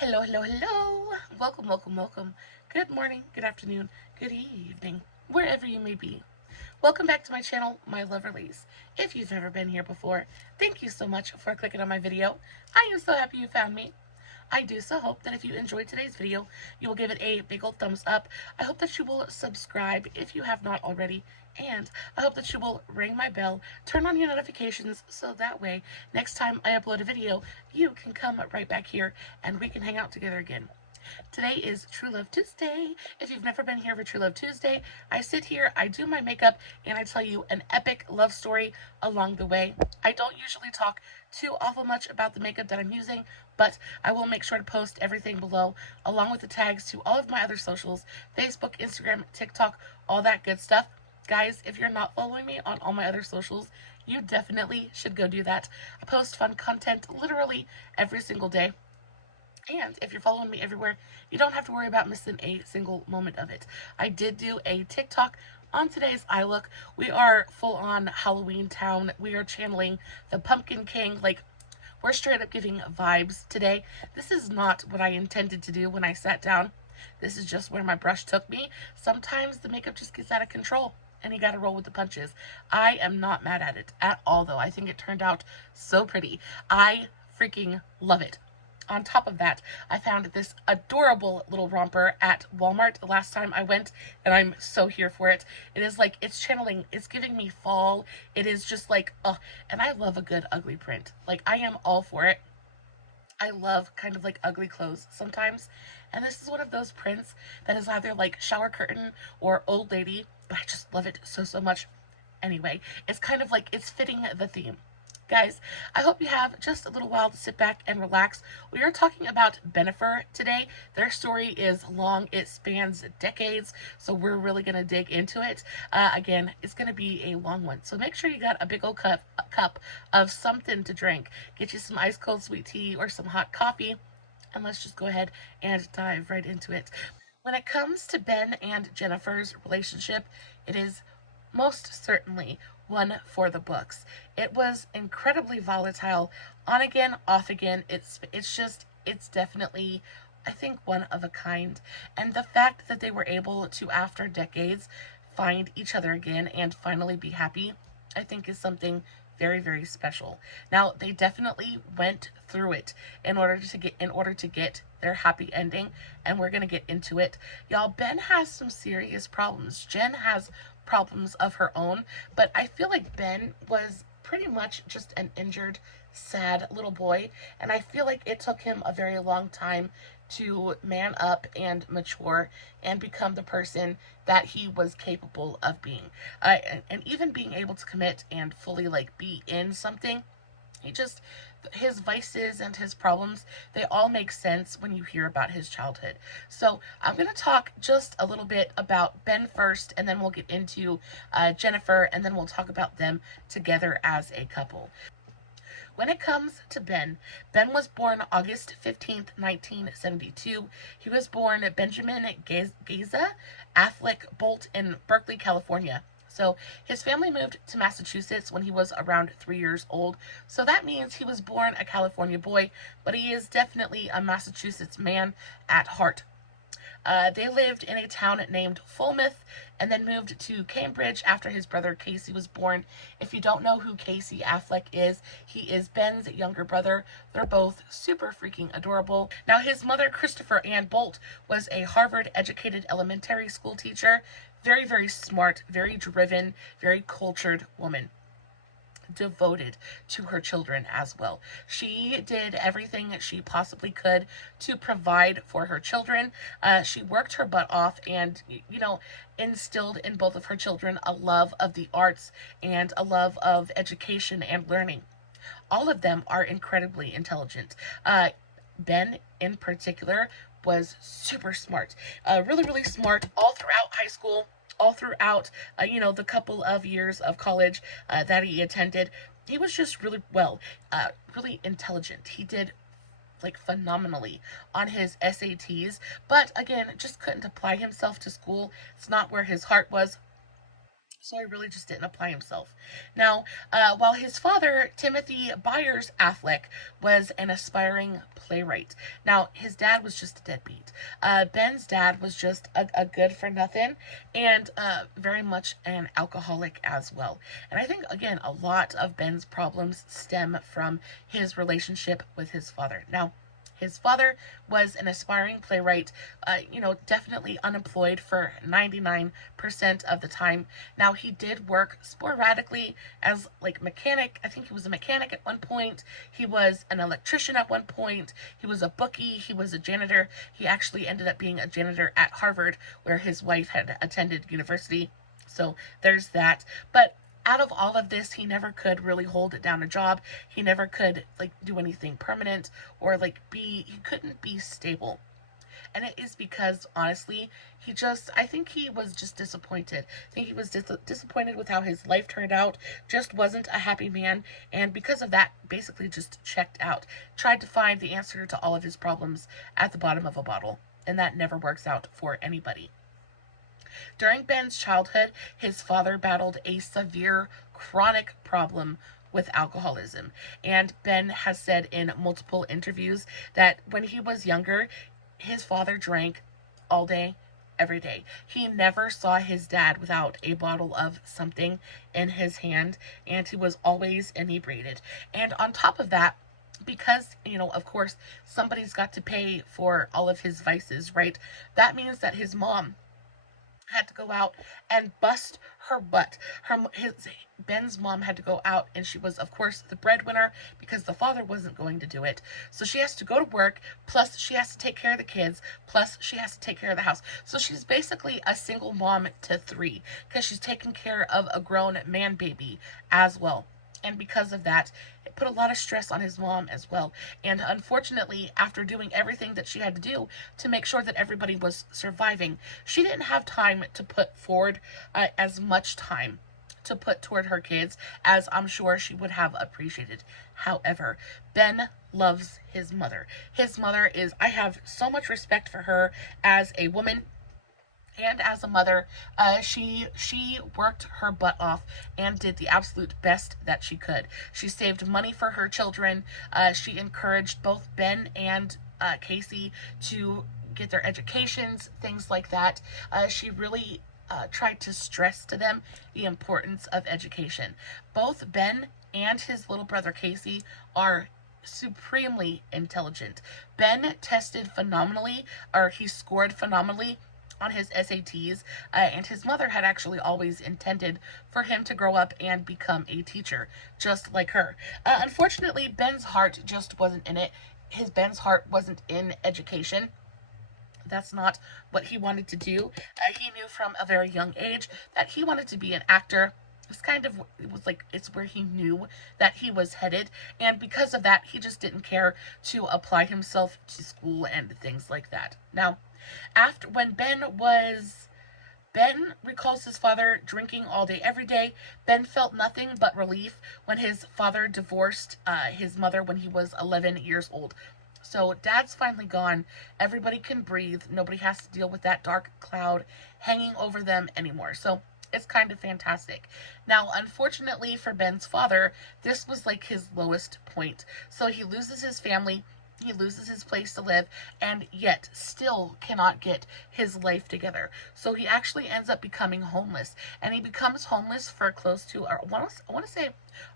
Hello, hello, hello. Welcome, welcome, welcome. Good morning, good afternoon, good evening, wherever you may be. Welcome back to my channel, My Loverlies. If you've never been here before, thank you so much for clicking on my video. I am so happy you found me. I do so hope that if you enjoyed today's video, you will give it a big old thumbs up. I hope that you will subscribe if you have not already, and I hope that you will ring my bell, turn on your notifications, so that way, next time I upload a video, you can come right back here and we can hang out together again. Today is True Love Tuesday. If you've never been here for True Love Tuesday, I sit here, I do my makeup, and I tell you an epic love story along the way. I don't usually talk too awful much about the makeup that I'm using, but I will make sure to post everything below, along with the tags to all of my other socials, Facebook, Instagram, TikTok, all that good stuff. Guys, if you're not following me on all my other socials, you definitely should go do that. I post fun content literally every single day. And if you're following me everywhere, you don't have to worry about missing a single moment of it. I did do a TikTok on today's eye look. We are full on Halloween town. We are channeling the Pumpkin King. Like, we're straight up giving vibes today. This is not what I intended to do when I sat down. This is just where my brush took me. Sometimes the makeup just gets out of control and you gotta roll with the punches. I am not mad at it at all, though. I think it turned out so pretty. I freaking love it. On top of that, I found this adorable little romper at Walmart the last time I went, and I'm so here for it. It is like, it's channeling, it's giving me fall. It is just like, and I love a good ugly print. Like, I am all for it. I love kind of like ugly clothes sometimes, and this is one of those prints that is either like shower curtain or old lady, but I just love it so, so much. Anyway, it's kind of like, it's fitting the theme. Guys, I hope you have just a little while to sit back and relax. We are talking about Bennifer today. Their story is long. It spans decades, so we're really going to dig into it. Again, it's going to be a long one, so make sure you got a big old cup of something to drink. Get you some ice cold sweet tea or some hot coffee, and let's just go ahead and dive right into it. When it comes to Ben and Jennifer's relationship, it is most certainly one for the books. It was incredibly volatile, on again, off again. It's definitely, I think, one of a kind. And the fact that they were able to, after decades, find each other again and finally be happy, I think is something very, very special. Now, they definitely went through it in order to get their happy ending, and we're gonna get into it. Y'all, Ben has some serious problems. Jen has problems of her own, but I feel like Ben was pretty much just an injured, sad little boy, and I feel like it took him a very long time to man up and mature and become the person that he was capable of being, and even being able to commit and fully like be in something. His vices and his problems, they all make sense when you hear about his childhood. So I'm going to talk just a little bit about Ben first, and then we'll get into Jennifer, and then we'll talk about them together as a couple. When it comes to Ben, Ben was born August 15th, 1972. He was born Benjamin Geza Affleck Bolt in Berkeley, California. So his family moved to Massachusetts when he was around 3 years old. So that means he was born a California boy, but he is definitely a Massachusetts man at heart. They lived in a town named Falmouth and then moved to Cambridge after his brother Casey was born. If you don't know who Casey Affleck is, he is Ben's younger brother. They're both super freaking adorable. Now, his mother, Christopher Ann Bolt, was a Harvard-educated elementary school teacher. Very, very smart, very driven, very cultured woman. Devoted to her children as well. She did everything she possibly could to provide for her children. She worked her butt off and, instilled in both of her children a love of the arts and a love of education and learning. All of them are incredibly intelligent. Ben, in particular, was super smart. Really, really smart all throughout high school, all throughout, the couple of years of college that he attended. He was just really really intelligent. He did like phenomenally on his SATs, but again, just couldn't apply himself to school. It's not where his heart was. So he really just didn't apply himself. Now, while his father, Timothy Byers Affleck, was an aspiring playwright. Now, his dad was just a deadbeat. Ben's dad was just a good for nothing and very much an alcoholic as well. And I think, again, a lot of Ben's problems stem from his relationship with his father. Now, his father was an aspiring playwright, definitely unemployed for 99% of the time. Now, he did work sporadically as like mechanic. I think he was a mechanic at one point. He was an electrician at one point. He was a bookie. He was a janitor. He actually ended up being a janitor at Harvard, where his wife had attended university. So there's that. But out of all of this, he never could really hold it down a job. He never could like do anything permanent or he couldn't be stable. And it is because, honestly, I think he was just disappointed. I think he was disappointed with how his life turned out, just wasn't a happy man, and because of that, basically just checked out. Tried to find the answer to all of his problems at the bottom of a bottle, and that never works out for anybody. During Ben's childhood, his father battled a severe chronic problem with alcoholism. And Ben has said in multiple interviews that when he was younger, his father drank all day, every day. He never saw his dad without a bottle of something in his hand, and he was always inebriated. And on top of that, because, of course, somebody's got to pay for all of his vices, right? That means that his mom had to go out and bust her butt. Ben's mom had to go out, and she was, of course, the breadwinner because the father wasn't going to do it. So she has to go to work, plus she has to take care of the kids, plus she has to take care of the house. So she's basically a single mom to 3 because she's taking care of a grown man baby as well. And because of that, it put a lot of stress on his mom as well. And unfortunately, after doing everything that she had to do to make sure that everybody was surviving, she didn't have time to put forward as much time to put toward her kids as I'm sure she would have appreciated. However, Ben loves his mother. His mother I have so much respect for her as a woman and as a mother. She worked her butt off and did the absolute best that she could. She saved money for her children. She encouraged both Ben and Casey to get their educations, things like that. She really tried to stress to them the importance of education. Both Ben and his little brother Casey are supremely intelligent. Ben tested phenomenally, or he scored phenomenally on his SATs, and his mother had actually always intended for him to grow up and become a teacher, just like her. Unfortunately, Ben's heart just wasn't in it. Ben's heart wasn't in education. That's not what he wanted to do. He knew from a very young age that he wanted to be an actor. It's where he knew that he was headed, and because of that, he just didn't care to apply himself to school and things like that. Now, Ben recalls his father drinking all day, every day. Ben felt nothing but relief when his father divorced his mother when he was 11 years old. So dad's finally gone. Everybody can breathe. Nobody has to deal with that dark cloud hanging over them anymore. So it's kind of fantastic. Now, unfortunately for Ben's father, this was like his lowest point. So he loses his family. He loses his place to live, and yet still cannot get his life together. So he actually ends up becoming homeless, and he becomes homeless for close to, I want to say,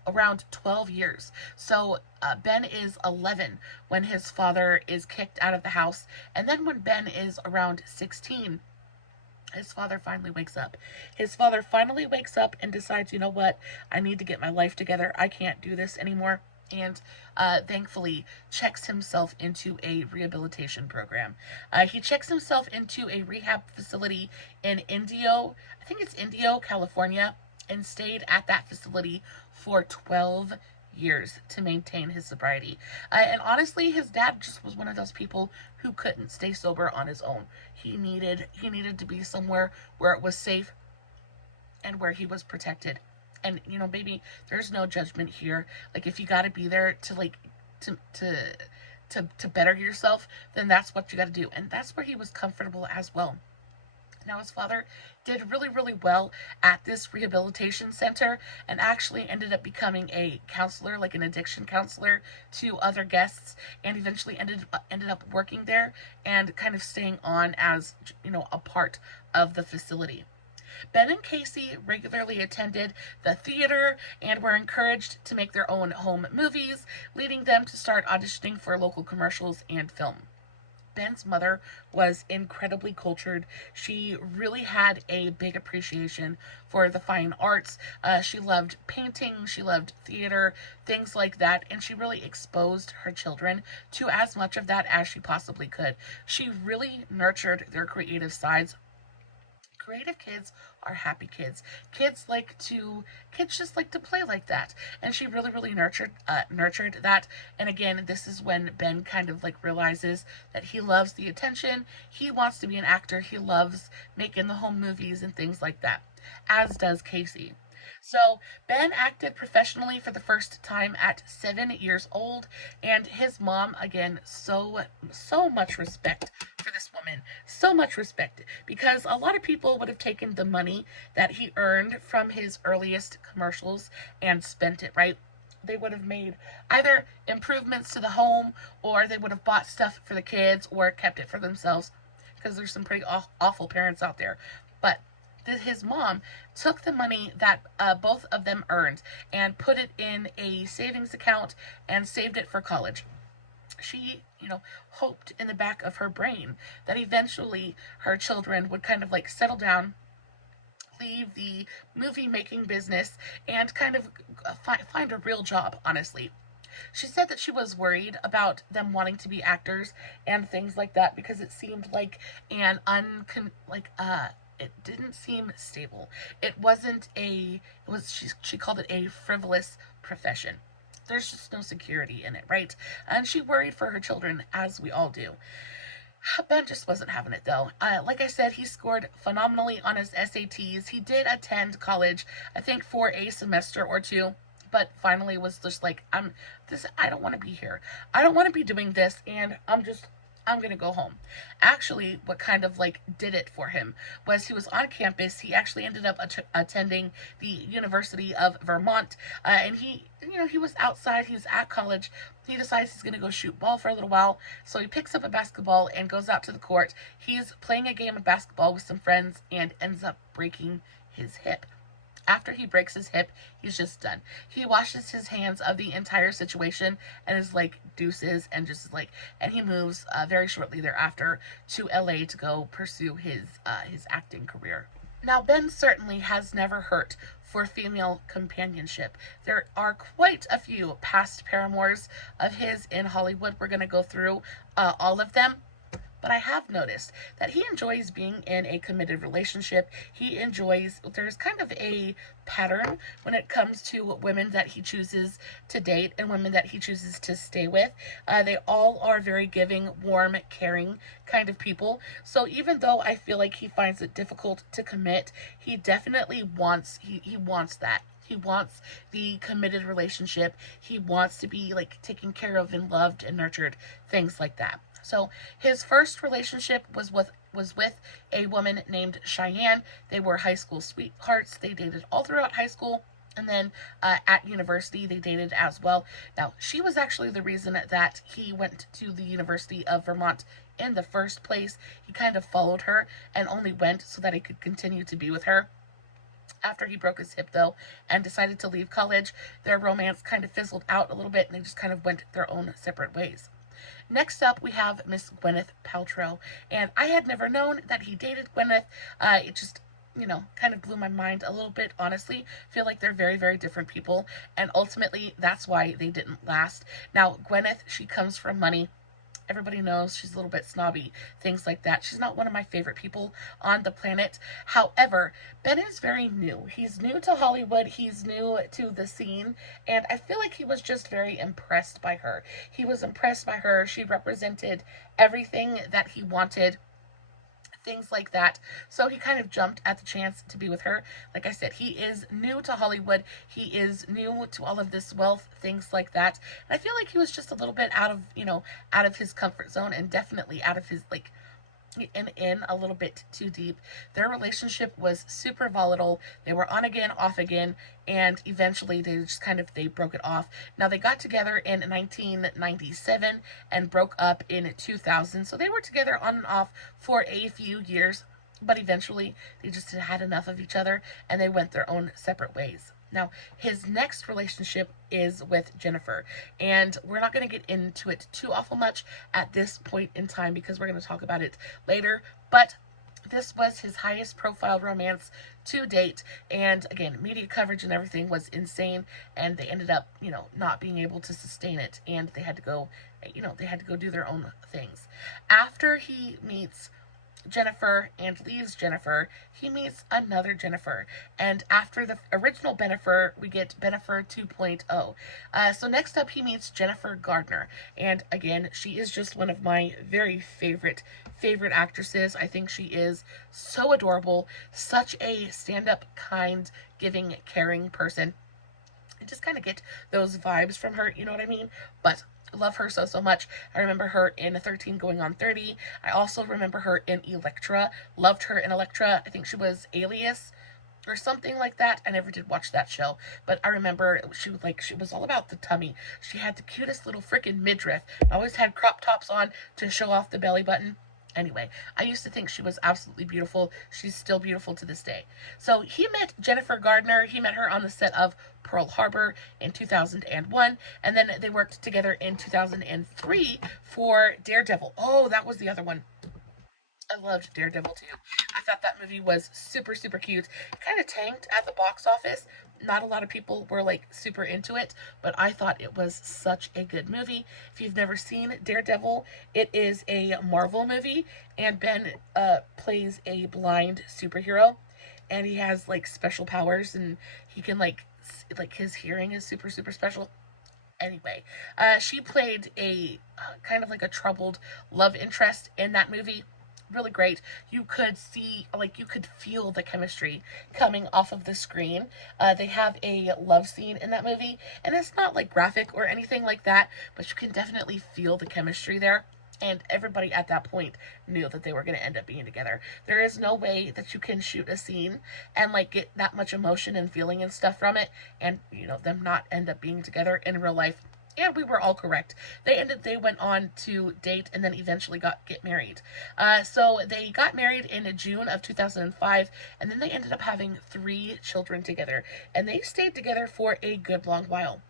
around 12 years. So Ben is 11 when his father is kicked out of the house, and then when Ben is around 16, his father finally wakes up. His father finally wakes up and decides, you know what, I need to get my life together. I can't do this anymore. And thankfully checks himself into a rehabilitation program. He checks himself into a rehab facility in Indio, California, and stayed at that facility for 12 years to maintain his sobriety. And honestly, his dad just was one of those people who couldn't stay sober on his own. He needed to be somewhere where it was safe and where he was protected. And, baby, there's no judgment here. Like, if you got to be there to better yourself, then that's what you got to do. And that's where he was comfortable as well. Now, his father did really, really well at this rehabilitation center and actually ended up becoming a counselor, like an addiction counselor to other guests, and eventually ended up working there and kind of staying on as, a part of the facility. Ben and Casey regularly attended the theater and were encouraged to make their own home movies, leading them to start auditioning for local commercials and film. Ben's mother was incredibly cultured. She really had a big appreciation for the fine arts. She loved painting, she loved theater, things like that, and she really exposed her children to as much of that as she possibly could. She really nurtured their creative sides. Creative kids are happy kids. Kids just like to play like that. And she really, really nurtured that. And again, this is when Ben kind of like realizes that he loves the attention. He wants to be an actor. He loves making the home movies and things like that, as does Casey. So Ben acted professionally for the first time at 7 years old, and his mom, again, so much respect for this woman, so much respect, because a lot of people would have taken the money that he earned from his earliest commercials and spent it, right? They would have made either improvements to the home, or they would have bought stuff for the kids, or kept it for themselves, because there's some pretty awful parents out there. But his mom took the money that both of them earned and put it in a savings account and saved it for college. She, hoped in the back of her brain that eventually her children would kind of like settle down, leave the movie making business, and kind of find a real job, honestly. She said that she was worried about them wanting to be actors and things like that because it seemed like it didn't seem stable. She called it a frivolous profession. There's just no security in it, right? And she worried for her children, as we all do. Ben just wasn't having it though. Like I said, he scored phenomenally on his SATs. He did attend college, I think, for a semester or two, but finally was just like, I don't want to be here. I don't want to be doing this, and I'm going to go home. Actually, what kind of like did it for him was he was on campus. He actually ended up attending the University of Vermont. And he was outside. He was at college. He decides he's going to go shoot ball for a little while. So he picks up a basketball and goes out to the court. He's playing a game of basketball with some friends and ends up breaking his hip. After he breaks his hip, he's just done. He washes his hands of the entire situation and is like deuces, and just like, and he moves very shortly thereafter to LA to go pursue his acting career. Now, Ben certainly has never hurt for female companionship. There are quite a few past paramours of his in Hollywood. We're going to go through all of them. But I have noticed that he enjoys being in a committed relationship. There's kind of a pattern when it comes to women that he chooses to date and women that he chooses to stay with. They all are very giving, warm, caring kind of people. So even though I feel like he finds it difficult to commit, he definitely wants that. He wants the committed relationship. He wants to be like taken care of and loved and nurtured, things like that. So his first relationship was with a woman named Cheyenne. They were high school sweethearts. They dated all throughout high school. And then at university, they dated as well. Now, she was actually the reason that he went to the University of Vermont in the first place. He kind of followed her and only went so that he could continue to be with her. After he broke his hip, though, and decided to leave college, their romance kind of fizzled out a little bit, and they just kind of went their own separate ways. Next up, we have Miss Gwyneth Paltrow, and I had never known that he dated Gwyneth. It just, kind of blew my mind a little bit, honestly. I feel like they're very, very different people, and ultimately, that's why they didn't last. Now, Gwyneth, she comes from money. Everybody knows she's a little bit snobby, things like that. She's not one of my favorite people on the planet. However, Ben is very new. He's new to Hollywood. He's new to the scene. And I feel like he was just very impressed by her. He was impressed by her. She represented everything that he wanted, things like that. So he kind of jumped at the chance to be with her. Like I said, he is new to Hollywood. He is new to all of this wealth, things like that. And I feel like he was just a little bit out of his comfort zone, and definitely out of his, and in a little bit too deep. Their relationship was super volatile. They were on again, off again, and eventually they just kind of they broke it off. Now they got together in 1997 and broke up in 2000. So they were together on and off for a few years, but eventually they just had enough of each other and they went their own separate ways. Now, his next relationship is with Jennifer, and we're not going to get into it too awful much at this point in time because we're going to talk about it later, but this was his highest profile romance to date, and again, media coverage and everything was insane, and they ended up, not being able to sustain it, and they had to go, they had to go do their own things. After he meets Jennifer and leaves Jennifer, he meets another Jennifer. And after the original Bennifer, we get Bennifer 2.0. So next up, he meets Jennifer Gardner. And again, she is just one of my very favorite actresses. I think she is so adorable, such a stand-up, kind, giving, caring person. I just kind of get those vibes from her, you know what I mean? But love her so much. I remember her in 13 going on 30. I also remember her in Electra. Loved her in Electra. I think she was Alias or something like that. I never did watch that show, but I remember she was all about the tummy. She had the cutest little freaking midriff. Always had crop tops on to show off the belly button. Anyway, I used to think she was absolutely beautiful. She's still beautiful to this day. So he met Jennifer Gardner. He met her on the set of Pearl Harbor in 2001, and then they worked together in 2003 for Daredevil. Oh, that was the other one. I loved Daredevil too. I thought that movie was super, super cute. It kind of tanked at the box office. Not a lot of people were like super into it, but I thought it was such a good movie. If you've never seen Daredevil, it is a Marvel movie, and Ben plays a blind superhero, and he has like special powers, and he can like his hearing is super, super special. Anyway, she played a kind of like a troubled love interest in that movie. Really great. You could see, you could feel the chemistry coming off of the screen. They have a love scene in that movie, and it's not like graphic or anything like that, but you can definitely feel the chemistry there. And everybody at that point knew that they were going to end up being together. There is no way that you can shoot a scene and get that much emotion and feeling and stuff from it, and them not end up being together in real life. And we were all correct. They went on to date and then eventually get married. So they got married in June of 2005, and then they ended up having 3 children together, and they stayed together for a good long while.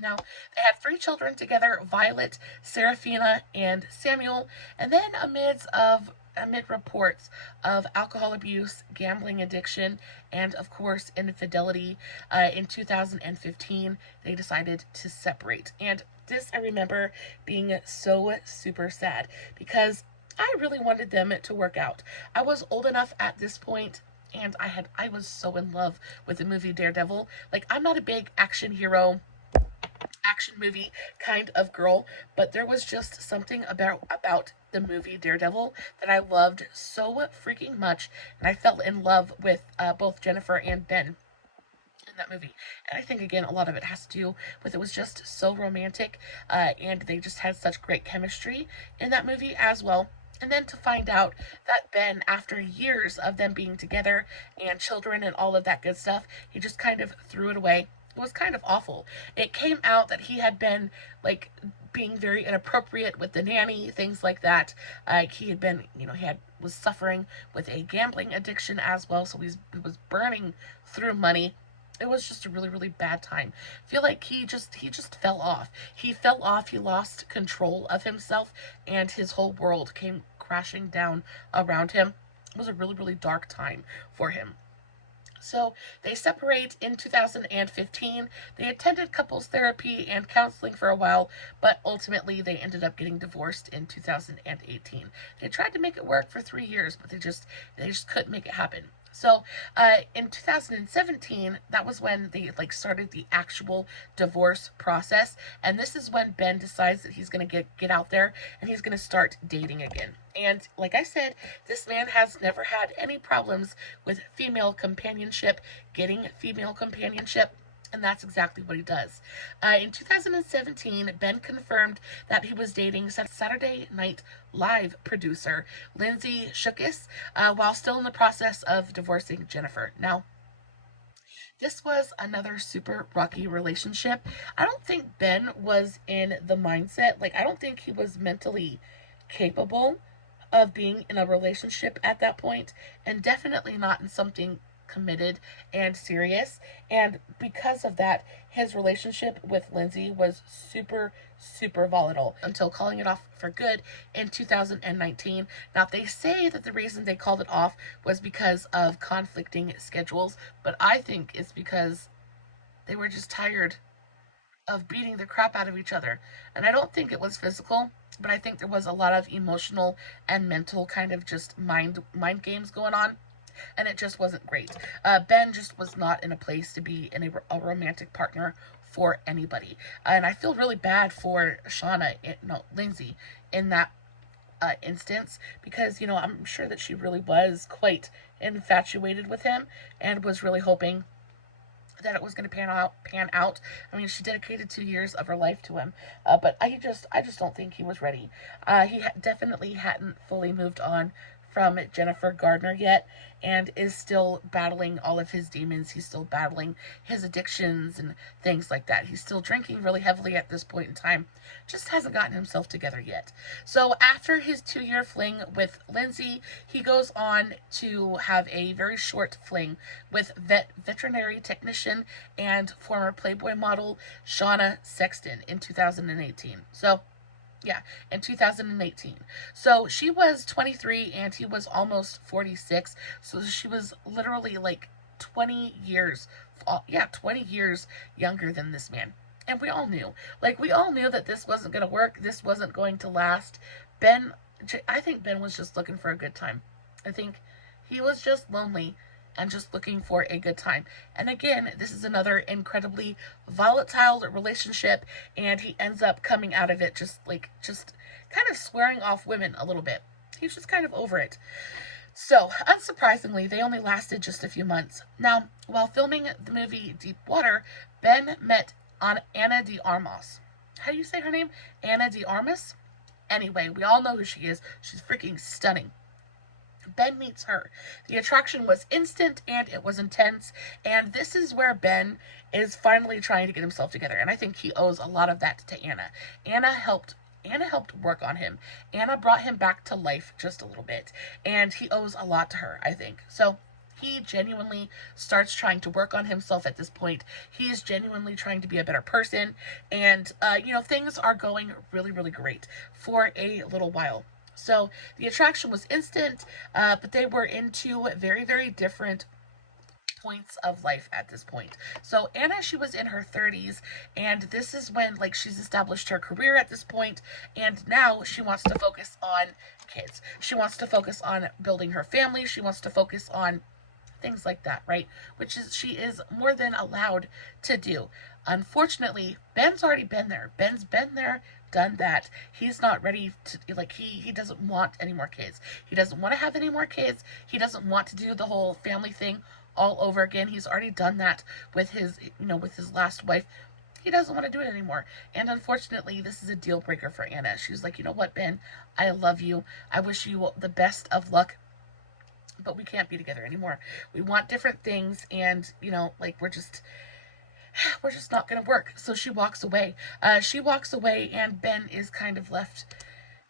Now, they had 3 children together: Violet, Serafina, and Samuel. And then amid reports of alcohol abuse, gambling addiction, and of course infidelity, in 2015, they decided to separate. And this, I remember being so super sad because I really wanted them to work out. I was old enough at this point, and I was so in love with the movie Daredevil. I'm not a big action movie kind of girl, but there was just something about the movie Daredevil that I loved so freaking much, and I fell in love with both Jennifer and Ben in that movie. And I think again a lot of it has to do with it was just so romantic, and they just had such great chemistry in that movie as well. And then to find out that Ben, after years of them being together and children and all of that good stuff, he just kind of threw it away. It was kind of awful. It came out that he had been being very inappropriate with the nanny, things like that. He had been, was suffering with a gambling addiction as well, so he was burning through money. It was just a really, really bad time. I feel like he just fell off. He fell off. He lost control of himself, and his whole world came crashing down around him. It was a really, really dark time for him. So they separate in 2015. They attended couples therapy and counseling for a while, but ultimately they ended up getting divorced in 2018. They tried to make it work for 3 years, but they just couldn't make it happen. So in 2017, that was when they started the actual divorce process, and this is when Ben decides that he's going to get out there and he's going to start dating again. And like I said, this man has never had any problems with female companionship, getting female companionship. And that's exactly what he does. In 2017, Ben confirmed that he was dating Saturday Night Live producer Lindsay Shookus while still in the process of divorcing Jennifer. Now, this was another super rocky relationship. I don't think Ben was in the mindset, like, I don't think he was mentally capable of being in a relationship at that point, and definitely not in something committed and serious. And because of that, his relationship with Lindsay was super, super volatile until calling it off for good in 2019. Now, they say that the reason they called it off was because of conflicting schedules, but I think it's because they were just tired of beating the crap out of each other. And I don't think it was physical, but I think there was a lot of emotional and mental kind of just mind games going on, and it just wasn't great. Ben just was not in a place to be in a romantic partner for anybody, and I feel really bad for Lindsay, in that instance, because I'm sure that she really was quite infatuated with him and was really hoping that it was going to pan out. I mean, she dedicated 2 years of her life to him, but I just don't think he was ready. He definitely hadn't fully moved on from Jennifer Gardner yet, and is still battling all of his demons. He's still battling his addictions and things like that. He's still drinking really heavily at this point in time. Just hasn't gotten himself together yet. So after his 2-year fling with Lindsay, he goes on to have a very short fling with veterinary technician and former Playboy model Shauna Sexton in 2018. So yeah, in 2018. So she was 23 and he was almost 46. So she was literally like 20 years, 20 years younger than this man. And we all knew that this wasn't going to work. This wasn't going to last. I think Ben was just looking for a good time. I think he was just lonely and just looking for a good time. And again, this is another incredibly volatile relationship, and he ends up coming out of it just kind of swearing off women a little bit. He's just kind of over it. So, unsurprisingly, they only lasted just a few months. Now, while filming the movie Deep Water, Ben met on Ana de Armas. How do you say her name? Ana de Armas? Anyway, we all know who she is. She's freaking stunning. Ben meets her. The attraction was instant and it was intense, and this is where Ben is finally trying to get himself together, and I think he owes a lot of that to Anna. Anna helped work on him. Anna brought him back to life just a little bit, and he owes a lot to her, I think. So he genuinely starts trying to work on himself at this point. He is genuinely trying to be a better person, and things are going really, really great for a little while. So the attraction was instant, but they were into very, very different points of life at this point. So Anna, she was in her 30s, and this is when she's established her career at this point, and now she wants to focus on kids. She wants to focus on building her family. She wants to focus on things like that, right? Which is she is more than allowed to do. Unfortunately, Ben's already been there. Ben's been there, done that. He's not ready to he doesn't want any more kids. He doesn't want to have any more kids. He doesn't want to do the whole family thing all over again. He's already done that with his last wife. He doesn't want to do it anymore. And unfortunately, this is a deal breaker for Anna. She's like, you know what, Ben? I love you. I wish you the best of luck, but we can't be together anymore. We want different things, and we're just not gonna work. So she walks away. And Ben is kind of left.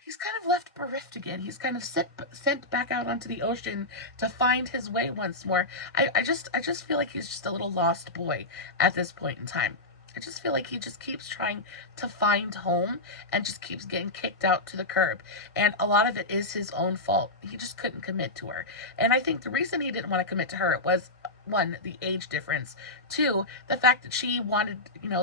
He's kind of left bereft again. He's kind of sent back out onto the ocean to find his way once more. I just feel like he's just a little lost boy at this point in time. I just feel like he just keeps trying to find home and just keeps getting kicked out to the curb. And a lot of it is his own fault. He just couldn't commit to her. And I think the reason he didn't want to commit to her was, one, the age difference. Two, the fact that she wanted,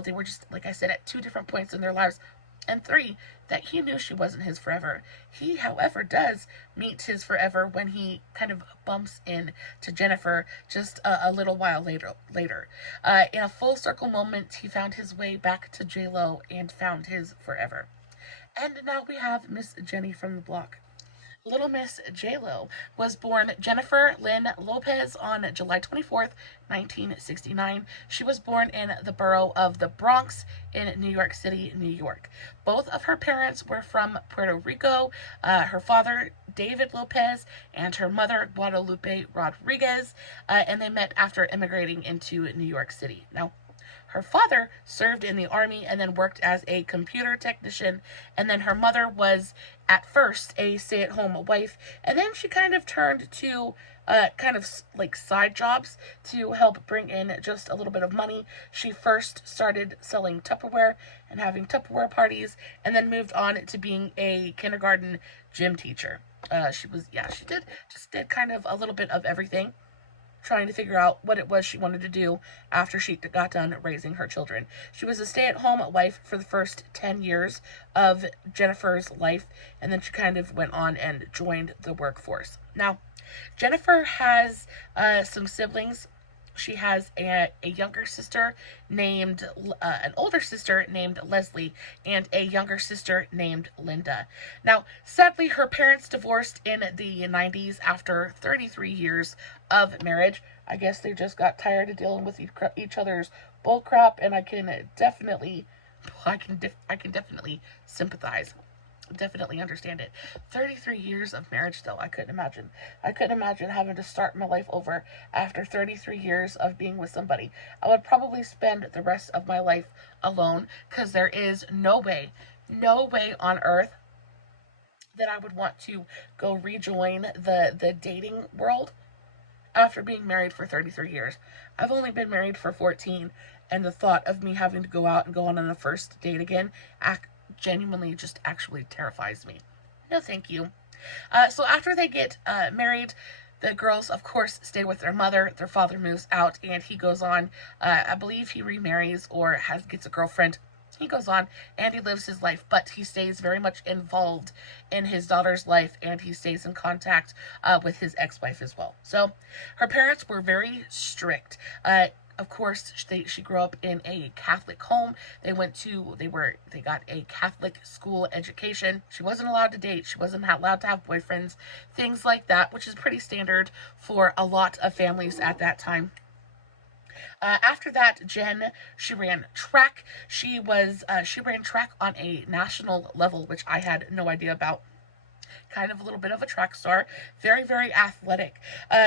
they were just, like I said, at two different points in their lives. And three, that he knew she wasn't his forever. He, however, does meet his forever when he kind of bumps in to Jennifer just a little while later. In a full circle moment, he found his way back to J-Lo and found his forever. And now we have Miss Jenny from the block. Little Miss J-Lo was born Jennifer Lynn Lopez on July 24th, 1969. She was born in the borough of the Bronx in New York City, New York. Both of her parents were from Puerto Rico. Her father, David Lopez, and her mother, Guadalupe Rodriguez, and they met after immigrating into New York City. Now, her father served in the army and then worked as a computer technician, and then her mother was at first a stay-at-home wife, and then she kind of turned to kind of like side jobs to help bring in just a little bit of money. She first started selling Tupperware and having Tupperware parties, and then moved on to being a kindergarten gym teacher. She did kind of a little bit of everything, trying to figure out what it was she wanted to do after she got done raising her children. She was a stay-at-home wife for the first 10 years of Jennifer's life, and then she kind of went on and joined the workforce. Now, Jennifer has some siblings. She has a younger sister named, an older sister named Leslie, and a younger sister named Linda. Now, sadly, her parents divorced in the 90s after 33 years of marriage. I guess they just got tired of dealing with each other's bullcrap, and I can definitely sympathize. Definitely understand it. 33 years of marriage, though, I couldn't imagine. I couldn't imagine having to start my life over after 33 years of being with somebody. I would probably spend the rest of my life alone, because there is no way on earth that I would want to go rejoin the dating world after being married for 33 years. I've only been married for 14, and the thought of me having to go out and go on a first date again genuinely just actually terrifies me. No, thank you. So after they get married, the girls, of course, stay with their mother. Their father moves out, and he goes on. I believe he remarries or gets a girlfriend. He goes on and he lives his life, but he stays very much involved in his daughter's life, and he stays in contact with his ex-wife as well. So her parents were very strict. Of course, she grew up in a Catholic home. They got a Catholic school education. She wasn't allowed to date. She wasn't allowed to have boyfriends, things like that, which is pretty standard for a lot of families at that time. After that, she ran track. She ran track on a national level, which I had no idea about. Kind of a little bit of a track star, very, very athletic.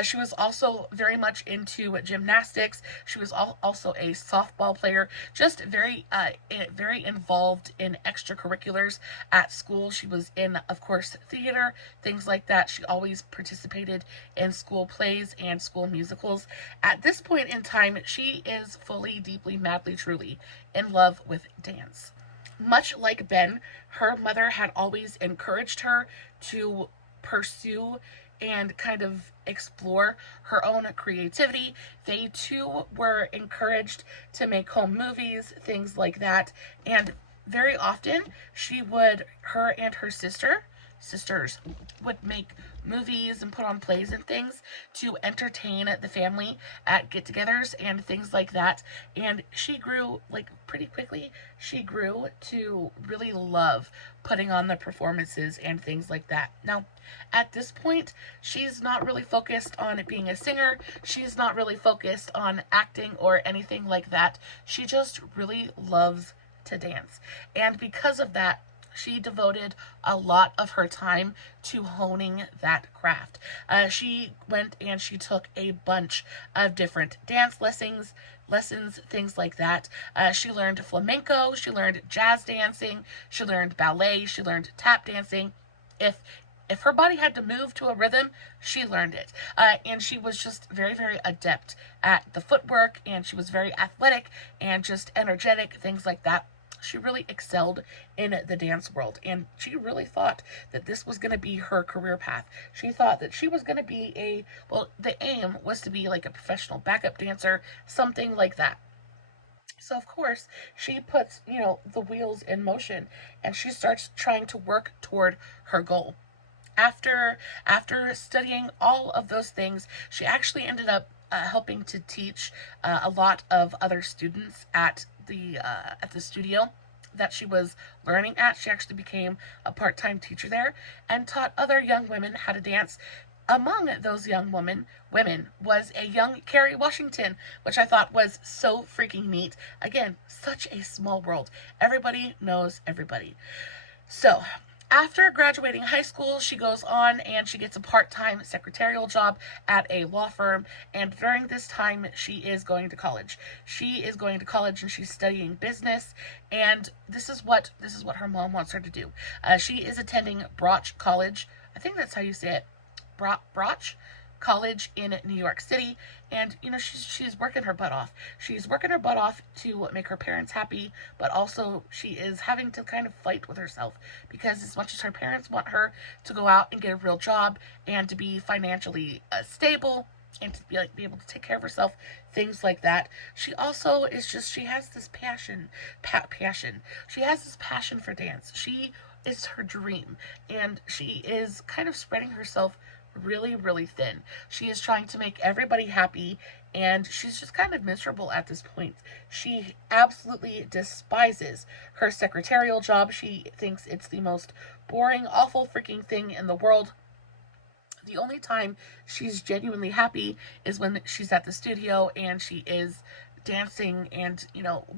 She was also very much into gymnastics. She was also a softball player, just very involved in extracurriculars at school. She was in, of course, theater, things like that. She always participated in school plays and school musicals. At this point in time, she is fully, deeply, madly, truly in love with dance. Much like Ben, her mother had always encouraged her to pursue and kind of explore her own creativity. They too were encouraged to make home movies, things like that. And very often her and her sisters would make movies and put on plays and things to entertain the family at get-togethers and things like that. And she grew, pretty quickly, she grew to really love putting on the performances and things like that. Now, at this point, she's not really focused on being a singer. She's not really focused on acting or anything like that. She just really loves to dance. And because of that, she devoted a lot of her time to honing that craft. She went and she took a bunch of different dance lessons, things like that. She learned flamenco, she learned jazz dancing, she learned ballet, she learned tap dancing. If her body had to move to a rhythm, she learned it. And she was just very, very adept at the footwork, and she was very athletic and just energetic, things like that. She really excelled in the dance world, and she really thought that this was going to be her career path. She thought that she was going to be the aim was to be like a professional backup dancer, something like that. So of course, she puts, the wheels in motion, and she starts trying to work toward her goal. After studying all of those things, she actually ended up helping to teach a lot of other students at the studio. that she was learning at. She actually became a part-time teacher there and taught other young women how to dance. Among those young women was a young Kerry Washington, which I thought was so freaking neat. Again, such a small world. Everybody knows everybody. So, after graduating high school, she goes on and she gets a part-time secretarial job at a law firm, and during this time, she is going to college. She is going to college and she's studying business, and this is what her mom wants her to do. She is attending Broch College. I think that's how you say it. Broch College in New York City, and she's working her butt off. She's working her butt off to make her parents happy, but also she is having to kind of fight with herself, because as much as her parents want her to go out and get a real job and to be financially stable and to be able to take care of herself, things like that, she also is she has this passion. She has this passion for dance. It's her dream, and she is kind of spreading herself really, really thin. She is trying to make everybody happy, and she's just kind of miserable at this point. She absolutely despises her secretarial job. She thinks it's the most boring, awful freaking thing in the world. The only time she's genuinely happy is when she's at the studio and she is dancing and,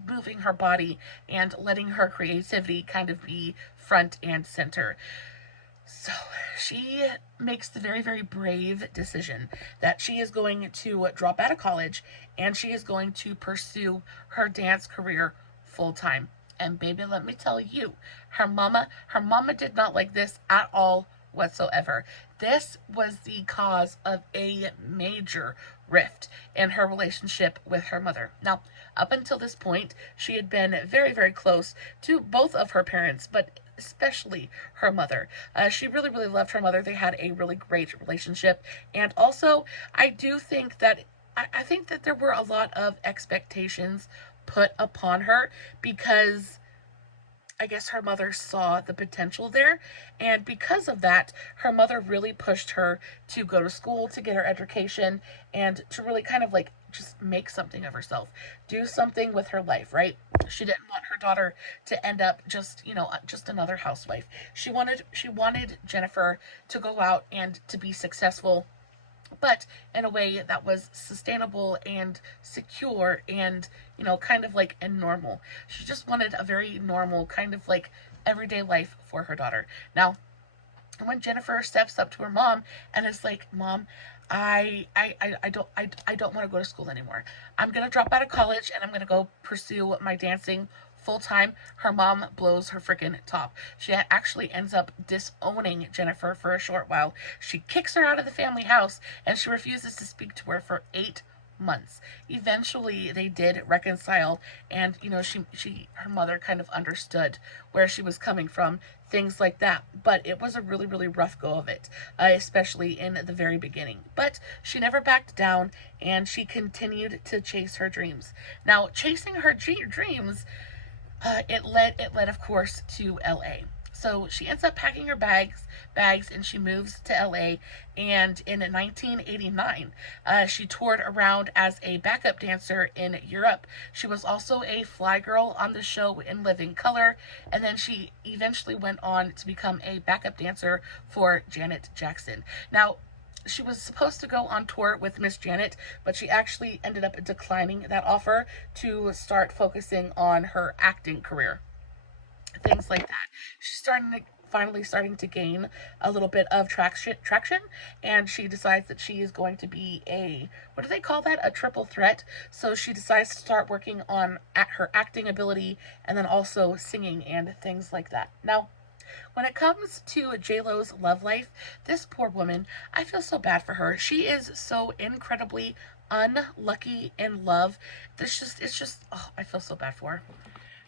moving her body and letting her creativity kind of be front and center. So she makes the very, very brave decision that she is going to drop out of college and she is going to pursue her dance career full time. And baby, let me tell you, her mama did not like this at all whatsoever. This was the cause of a major rift in her relationship with her mother. Now, up until this point, she had been very, very close to both of her parents, but especially her mother. She really, really loved her mother. They had a really great relationship. And also, I think that there were a lot of expectations put upon her, because I guess her mother saw the potential there, and because of that, her mother really pushed her to go to school, to get her education, and to really kind of just make something of herself, do something with her life, right? She didn't want her daughter to end up just another housewife. She wanted Jennifer to go out and to be successful, but in a way that was sustainable and secure and, kind of and normal. She just wanted a very normal kind of everyday life for her daughter. Now, when Jennifer steps up to her mom and is like, "Mom, I don't want to go to school anymore. I'm going to drop out of college and I'm going to go pursue my dancing full time," her mom blows her freaking top. She actually ends up disowning Jennifer for a short while. She kicks her out of the family house and she refuses to speak to her for 8 months. Eventually they did reconcile, and her mother kind of understood where she was coming from, things like that. But it was a really, really rough go of it, especially in the very beginning. But she never backed down and she continued to chase her dreams. Now, chasing her dreams, it led of course to LA. So she ends up packing her bags and she moves to LA, and in 1989 she toured around as a backup dancer in Europe. She was also a fly girl on the show In Living Color, and then she eventually went on to become a backup dancer for Janet Jackson. Now, she was supposed to go on tour with Miss Janet, but she actually ended up declining that offer to start focusing on her acting career, things like that. She's finally starting to gain a little bit of traction, and she decides that she is going to be what do they call that? A triple threat. So she decides to start working on her acting ability and then also singing and things like that. Now, when it comes to J-Lo's love life, this poor woman, I feel so bad for her. She is so incredibly unlucky in love. I feel so bad for her.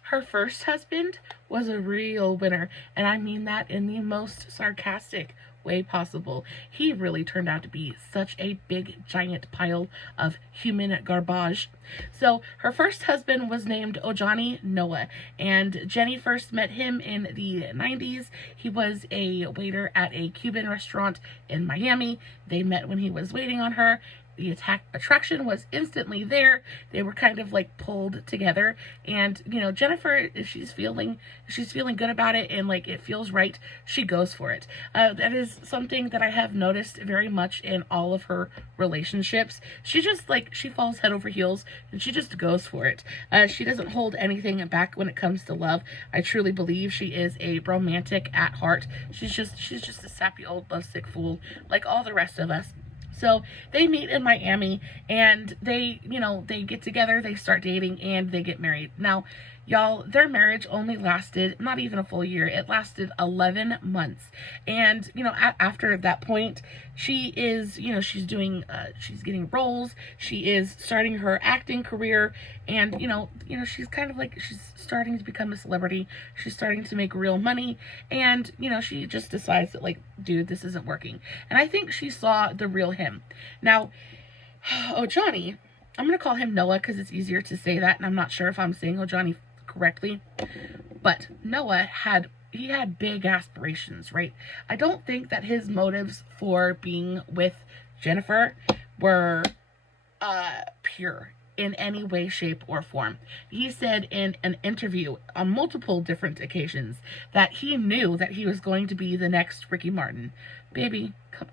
Her first husband was a real winner, and I mean that in the most sarcastic way possible. He really turned out to be such a big giant pile of human garbage. So her first husband was named Ojani Noah, and Jenny first met him in the 90s. He was a waiter at a Cuban restaurant in Miami. They met when he was waiting on her, the attraction was instantly there. They were kind of like pulled together, and you know, Jennifer, if she's feeling good about it and like it feels right, she goes for it. That is something that I have noticed very much in all of her relationships. She just like, she falls head over heels and she just goes for it. She doesn't hold anything back when it comes to love. I truly believe she is a romantic at heart. She's just a sappy old lovesick fool like all the rest of us. So they meet in Miami, and they, you know, they get together, they start dating, and they get married. Now, y'all, their marriage only lasted not even a full year. It lasted 11 months. And, you know, after that point, she is, you know, she's doing, she's getting roles. She is starting her acting career. And, you know, she's kind of like, she's starting to become a celebrity. She's starting to make real money. And, you know, she just decides that, like, dude, this isn't working. And I think she saw the real him. Now, Johnny, I'm going to call him Noah because it's easier to say that. And I'm not sure if I'm saying Johnny correctly, but Noah had big aspirations, right? I don't think that his motives for being with Jennifer were pure in any way, shape, or form. He said in an interview on multiple different occasions that he knew that he was going to be the next Ricky Martin. Baby, come,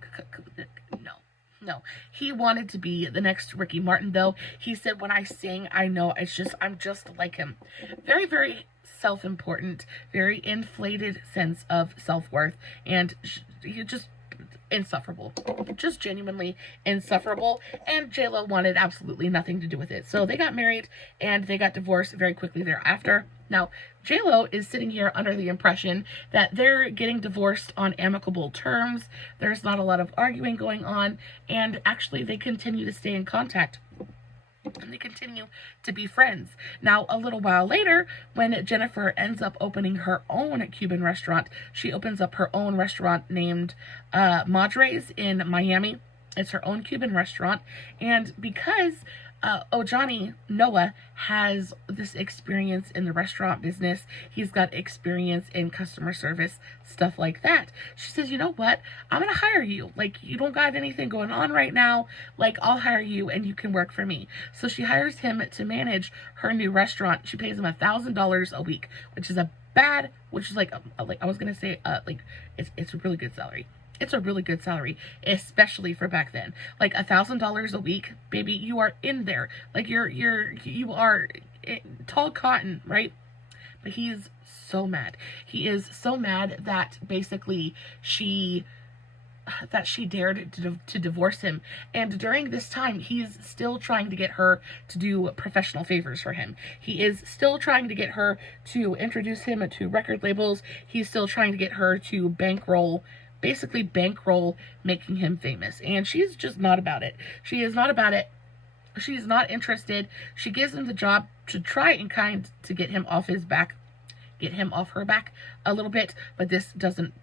no. He wanted to be the next Ricky Martin, though. He said, when I sing, I know I'm just like him. Very, very self-important, very inflated sense of self-worth, and he just insufferable, just genuinely insufferable. And JLo wanted absolutely nothing to do with it. So they got married and they got divorced very quickly thereafter. Now, JLo is sitting here under the impression that they're getting divorced on amicable terms. There's not a lot of arguing going on, and actually they continue to stay in contact. And they continue to be friends. Now, a little while later, when Jennifer ends up opening her own Cuban restaurant, she opens up her own restaurant named Madres in Miami. It's her own Cuban restaurant. And because Johnny, Noah, has this experience in the restaurant business, he's got experience in customer service, stuff like that. She says, you know what? I'm going to hire you. Like, you don't got anything going on right now. Like, I'll hire you and you can work for me. So she hires him to manage her new restaurant. She pays him $1,000 a week, which is like I was going to say, like, it's a really good salary. It's a really good salary, especially for back then. Like $1,000 a week, baby, you are in there. Like you are tall cotton, right? But he is so mad. He is so mad that basically she dared to divorce him. And during this time, he's still trying to get her to do professional favors for him. He is still trying to get her to introduce him to record labels. He's still trying to get her to bankroll making him famous. And she's just not about it. She is not about it. She's not interested. She gives him the job to try and to get him off his back, get him off her back a little bit, but this doesn't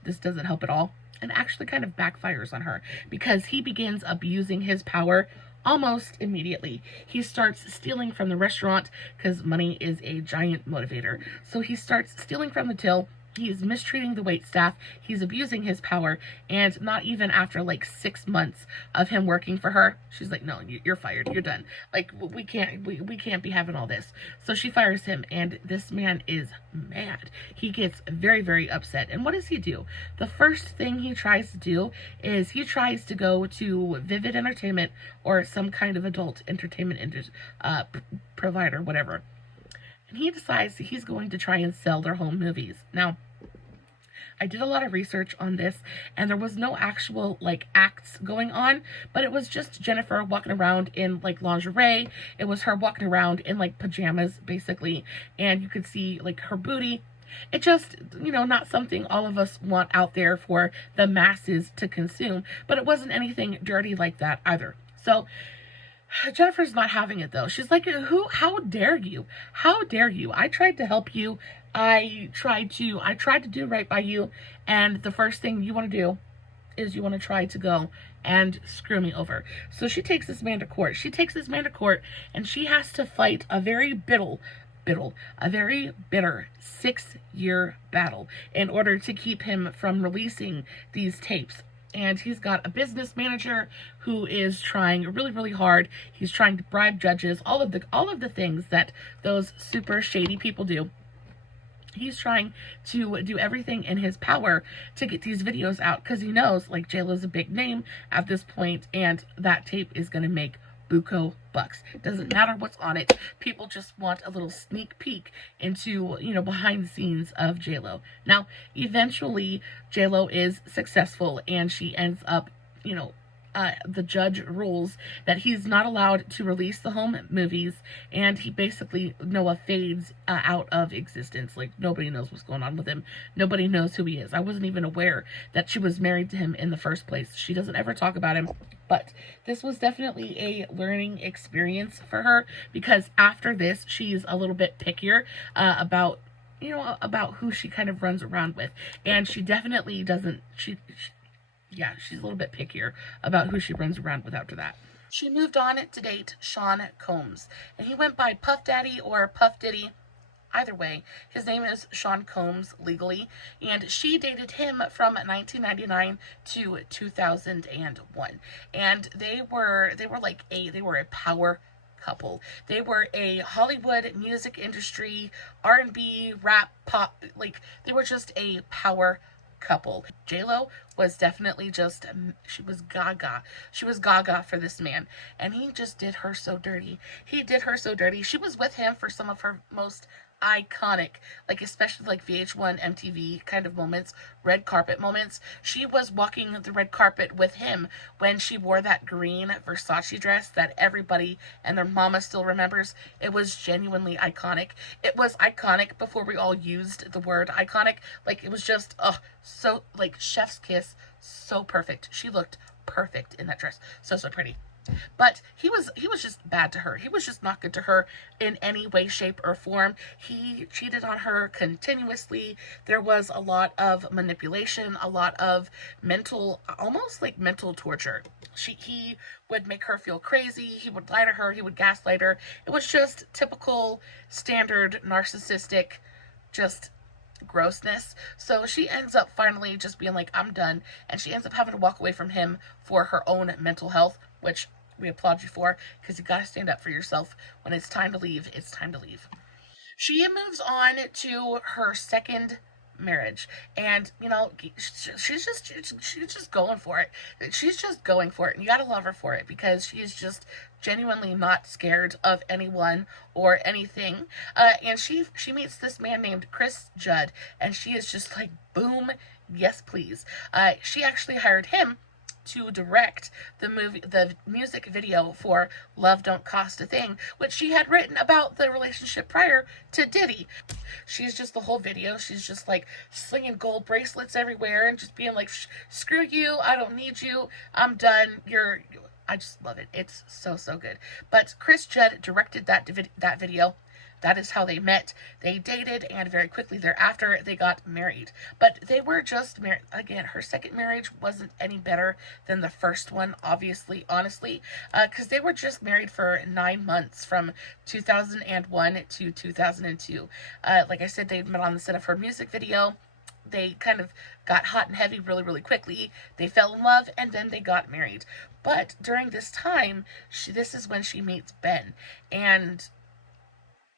help at all, and actually kind of backfires on her because he begins abusing his power almost immediately. He starts stealing from the restaurant because money is a giant motivator. So he starts stealing from the till. He's mistreating the wait staff. He's abusing his power. And not even after like 6 months of him working for her, she's like, no, you're fired. You're done. Like, we can't be having all this. So she fires him, and this man is mad. He gets very, very upset. And what does he do? The first thing he tries to do is he tries to go to Vivid Entertainment or some kind of adult entertainment provider, whatever. And he decides that he's going to try and sell their home movies. Now, I did a lot of research on this, and there was no actual, like, acts going on, but it was just Jennifer walking around in, like, lingerie. It was her walking around in, like, pajamas, basically, and you could see, like, her booty. It just, you know, not something all of us want out there for the masses to consume, but it wasn't anything dirty like that either. So Jennifer's not having it, though. She's like, how dare you? How dare you? I tried to help you. I tried to do right by you, and the first thing you want to do is you want to try to go and screw me over. So she takes this man to court. And she has to fight a very bitter 6-year battle in order to keep him from releasing these tapes. and he's got a business manager who is trying really, really hard. He's trying to bribe judges, all of the things that those super shady people do. He's trying to do everything in his power to get these videos out, because he knows, like, JLo's a big name at this point, and that tape is going to make buco bucks. It doesn't matter what's on it. People just want a little sneak peek into, you know, behind the scenes of JLo. Now, eventually, JLo is successful, and she ends up, you know, the judge rules that he's not allowed to release the home movies, and he basically, Noah fades out of existence. Like, nobody knows what's going on with him. Nobody knows who he is. I wasn't even aware that she was married to him in the first place. She doesn't ever talk about him, but this was definitely a learning experience for her, because after this, she's a little bit pickier about, you know, about who she kind of runs around with, and she definitely doesn't, yeah, she's a little bit pickier about who she runs around with after that. She moved on to date Sean Combs, and he went by Puff Daddy or Puff Diddy. Either way, his name is Sean Combs legally, and she dated him from 1999 to 2001. And they were a power couple. They were a Hollywood music industry, R&B, rap, pop, like, they were just a power couple. JLo was definitely just, she was gaga. She was gaga for this man, and he just did her so dirty. He did her so dirty. She was with him for some of her most iconic, like, especially like VH1, MTV kind of moments, red carpet moments. She was walking the red carpet with him when she wore that green Versace dress that everybody and their mama still remembers. It was genuinely iconic. It was iconic before we all used the word iconic. Like, it was just, so, like, chef's kiss, so perfect. She looked perfect in that dress. So pretty. But he was just bad to her. He was just not good to her in any way, shape, or form. He cheated on her continuously. There was a lot of manipulation, a lot of mental, almost like mental torture. He would make her feel crazy. He would lie to her. He would gaslight her. It was just typical, standard, narcissistic, just grossness. So she ends up finally just being like, I'm done. And she ends up having to walk away from him for her own mental health, which we applaud you for, because you got to stand up for yourself. When it's time to leave, it's time to leave. She moves on to her second marriage, and, you know, she's just going for it. She's just going for it, and you gotta love her for it, because she's just genuinely not scared of anyone or anything. And she meets this man named Chris Judd, and she is just like, boom, yes please. She actually hired him to direct the music video for Love Don't Cost a Thing, which she had written about the relationship prior to Diddy. She's just, the whole video, she's just like slinging gold bracelets everywhere and just being like, screw you, I don't need you, I'm done, I just love it. It's so good. But Chris Judd directed that video. That is how they met. They dated, and very quickly thereafter, they got married. But they were just married. Again, her second marriage wasn't any better than the first one, obviously, honestly, because they were just married for 9 months, from 2001 to 2002. Like I said, they met on the set of her music video. They kind of got hot and heavy really, really quickly. They fell in love, and then they got married. But during this time, this is when she meets Ben, and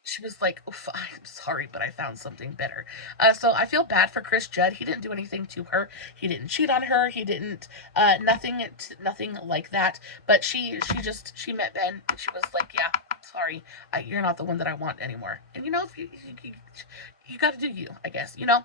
she was like, oof, I'm sorry, but I found something better. So I feel bad for Chris Judd. He didn't do anything to her. He didn't cheat on her. He didn't, nothing like that. But she met Ben, and she was like, yeah, sorry, you're not the one that I want anymore. And, you know, if you got to do you, I guess, you know.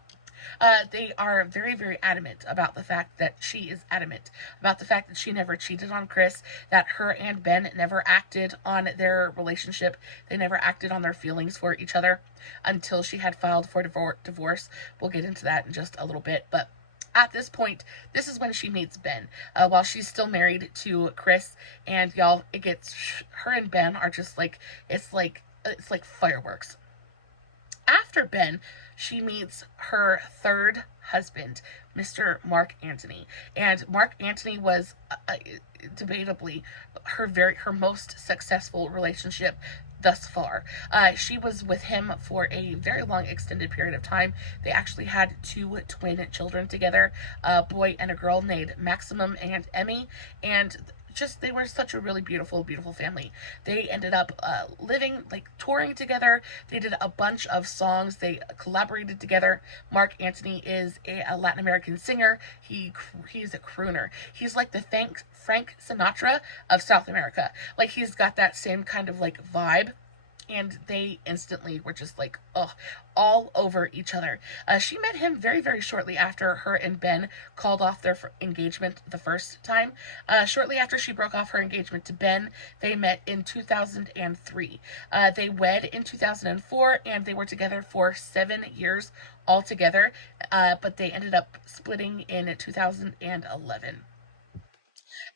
They are very, very adamant about the fact that she is adamant about the fact that she never cheated on Chris, that her and Ben never acted on their relationship. They never acted on their feelings for each other until she had filed for divorce. We'll get into that in just a little bit, but at this point, this is when she meets Ben, while she's still married to Chris. And y'all, her and Ben are just like, it's like fireworks. After Ben, she meets her third husband, Mr. Mark Antony. And Mark Antony was debatably her most successful relationship thus far. She was with him for a very long extended period of time. They actually had 2 twin children together, a boy and a girl named Maximum and Emmy, and just they were such a really beautiful family. They ended up living, like, touring together. They did a bunch of songs. They collaborated together. Marc Anthony is a Latin American singer. He's a crooner. He's like the Frank Sinatra of South America. Like, he's got that same kind of like vibe, and they instantly were just like, oh, all over each other. She met him very shortly after her and Ben called off their engagement the first time. Shortly after she broke off her engagement to Ben, they met in 2003. They wed in 2004, and they were together for 7 years altogether, but they ended up splitting in 2011.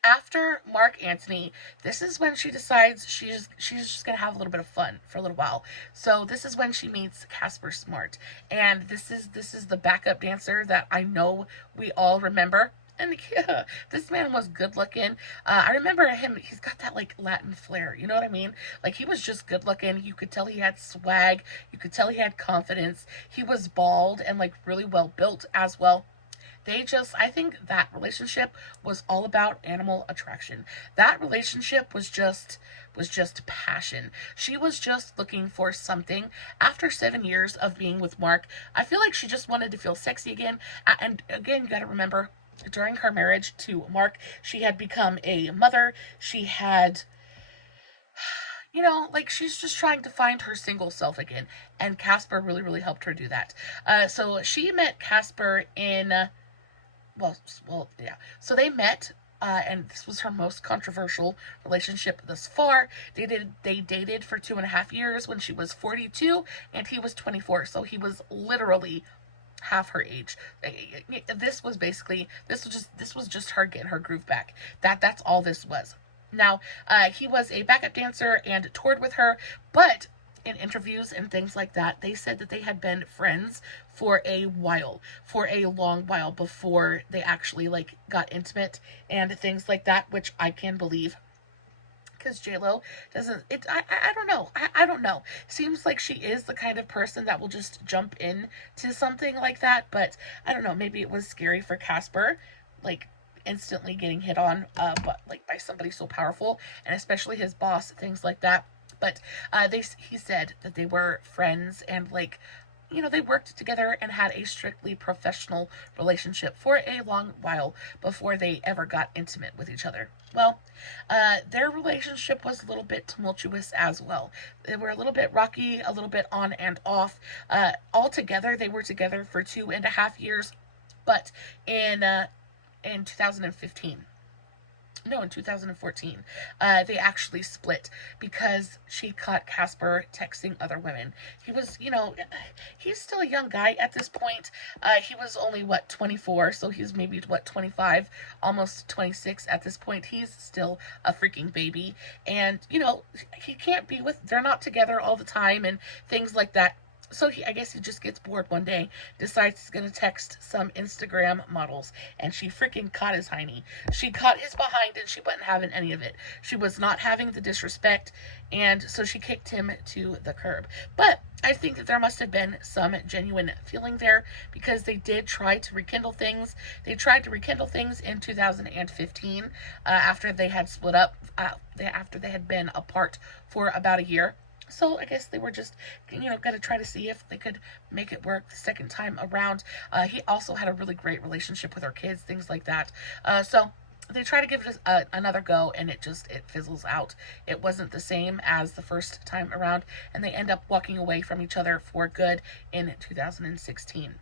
After Marc Anthony, this is when she decides she's just gonna have a little bit of fun for a little while. So this is when she meets Casper Smart, and this is the backup dancer that I know we all remember. And yeah, this man was good looking. I remember him. He's got that like Latin flair. You know what I mean? Like, he was just good looking. You could tell he had swag. You could tell he had confidence. He was bald and like really well built as well. I think that relationship was all about animal attraction. That relationship was just passion. She was just looking for something. After 7 years of being with Marc, I feel like she just wanted to feel sexy again. And again, you got to remember, during her marriage to Marc, she had become a mother. She had, like, she's just trying to find her single self again. And Casper really helped her do that. So she met Casper in, yeah. So they met, and this was her most controversial relationship thus far. They dated for 2.5 years when she was 42 and he was 24. So he was literally half her age. This was just her getting her groove back. That's all this was. Now, he was a backup dancer and toured with her, but in interviews and things like that, they said that they had been friends for a long while before they actually like got intimate and things like that, which I can believe. Because J-Lo doesn't, I don't know. I don't know. Seems like she is the kind of person that will just jump in to something like that, but I don't know. Maybe it was scary for Casper, like, instantly getting hit on, but like by somebody so powerful, and especially his boss, things like that. But he said that they were friends and, like, they worked together and had a strictly professional relationship for a long while before they ever got intimate with each other. Well, their relationship was a little bit tumultuous as well. They were a little bit rocky, a little bit on and off. Altogether, they were together for 2.5 years, but in 2015. No, in 2014, they actually split because she caught Casper texting other women. He was, he's still a young guy at this point. He was only, 24, so he's maybe, 25, almost 26 at this point. He's still a freaking baby, and, he can't be they're not together all the time and things like that. So I guess he just gets bored one day, decides he's going to text some Instagram models, and she freaking caught his hiney. She caught his behind, and she wasn't having any of it. She was not having the disrespect, and so she kicked him to the curb. But I think that there must have been some genuine feeling there, because they did try to rekindle things. They tried to rekindle things in 2015, after they had split up, after they had been apart for about a year. So I guess they were just, going to try to see if they could make it work the second time around. He also had a really great relationship with her kids, things like that. So they try to give it another go, and it fizzles out. It wasn't the same as the first time around, and they end up walking away from each other for good in 2016.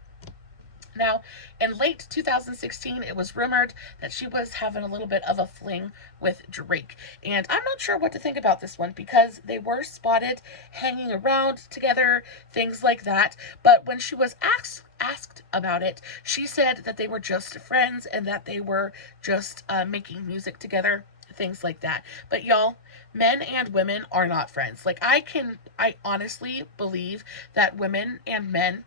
Now, in late 2016, it was rumored that she was having a little bit of a fling with Drake. And I'm not sure what to think about this one, because they were spotted hanging around together, things like that. But when she was asked about it, she said that they were just friends and that they were just making music together, things like that. But y'all, men and women are not friends. Like, I honestly believe that women and men,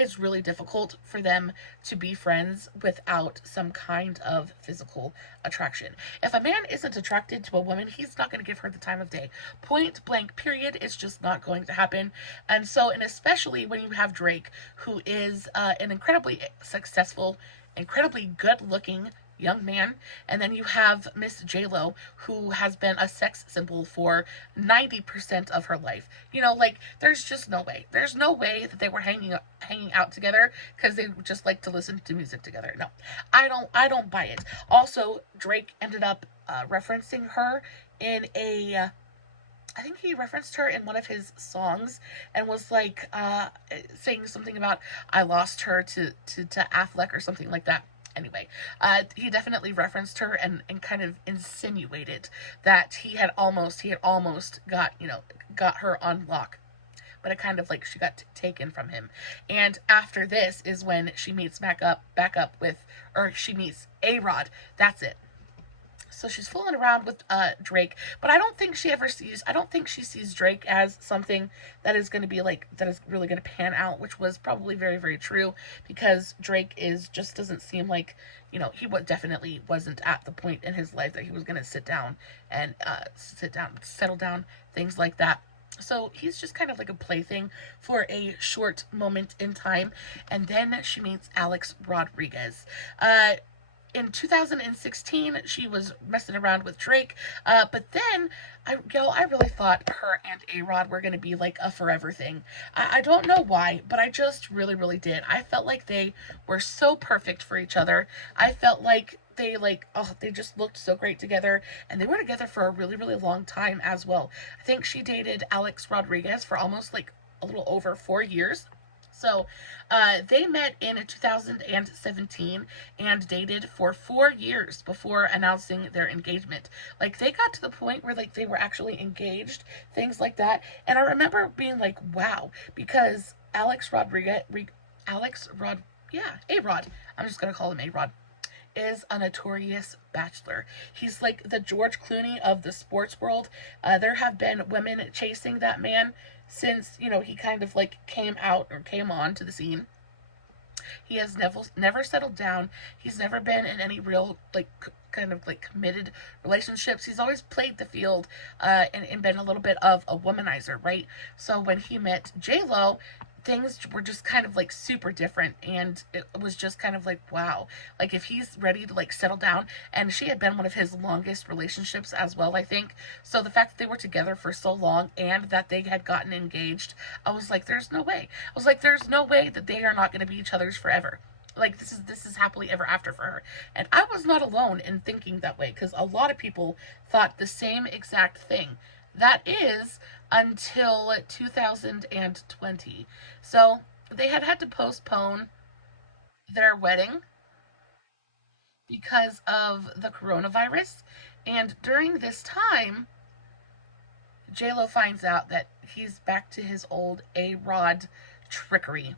it's really difficult for them to be friends without some kind of physical attraction. If a man isn't attracted to a woman, he's not going to give her the time of day. Point blank, period. It's just not going to happen. And so, and especially when you have Drake, who is an incredibly successful, incredibly good looking young man, and then you have Miss J-Lo, who has been a sex symbol for 90% of her life. You know, like, there's just no way. There's no way that they were hanging out together because they just like to listen to music together. No, I don't buy it. Also, Drake ended up referencing her in a I think he referenced her in one of his songs and was like saying something about I lost her to Affleck or something like that. Anyway, he definitely referenced her and kind of insinuated that he had almost got her on lock, but it kind of like she got taken from him. And after this is when she meets back up with, or she meets A-Rod. That's it. So she's fooling around with Drake, but I don't think she sees Drake as something that is going to be like, that is really going to pan out, which was probably very, very true, because Drake just doesn't seem like, he definitely wasn't at the point in his life that he was going to settle down, things like that. So he's just kind of like a plaything for a short moment in time. And then she meets Alex Rodriguez. In 2016, she was messing around with Drake, but then, I really thought her and A-Rod were going to be like a forever thing. I don't know why, but I just really, really did. I felt like they were so perfect for each other. I felt like they just looked so great together, and they were together for a really, really long time as well. I think she dated Alex Rodriguez for almost like a little over 4 years. So they met in 2017 and dated for 4 years before announcing their engagement. Like, they got to the point where like they were actually engaged, things like that. And I remember being like, wow, because A-Rod, I'm just gonna call him A-Rod, is a notorious bachelor. He's like the George Clooney of the sports world. There have been women chasing that man since, he kind of like came on to the scene. He has never settled down. He's never been in any real kind of like committed relationships. He's always played the field and been a little bit of a womanizer, right? So when he met J-Lo, things were just kind of like super different, and it was just kind of like, wow, like if he's ready to like settle down. And she had been one of his longest relationships as well, I think. So the fact that they were together for so long and that they had gotten engaged, I was like, there's no way. There's no way that they are not going to be each other's forever. Like, this is happily ever after for her. And I was not alone in thinking that way, because a lot of people thought the same exact thing. That is until 2020. So they had to postpone their wedding because of the coronavirus. And during this time, J-Lo finds out that he's back to his old A-Rod trickery.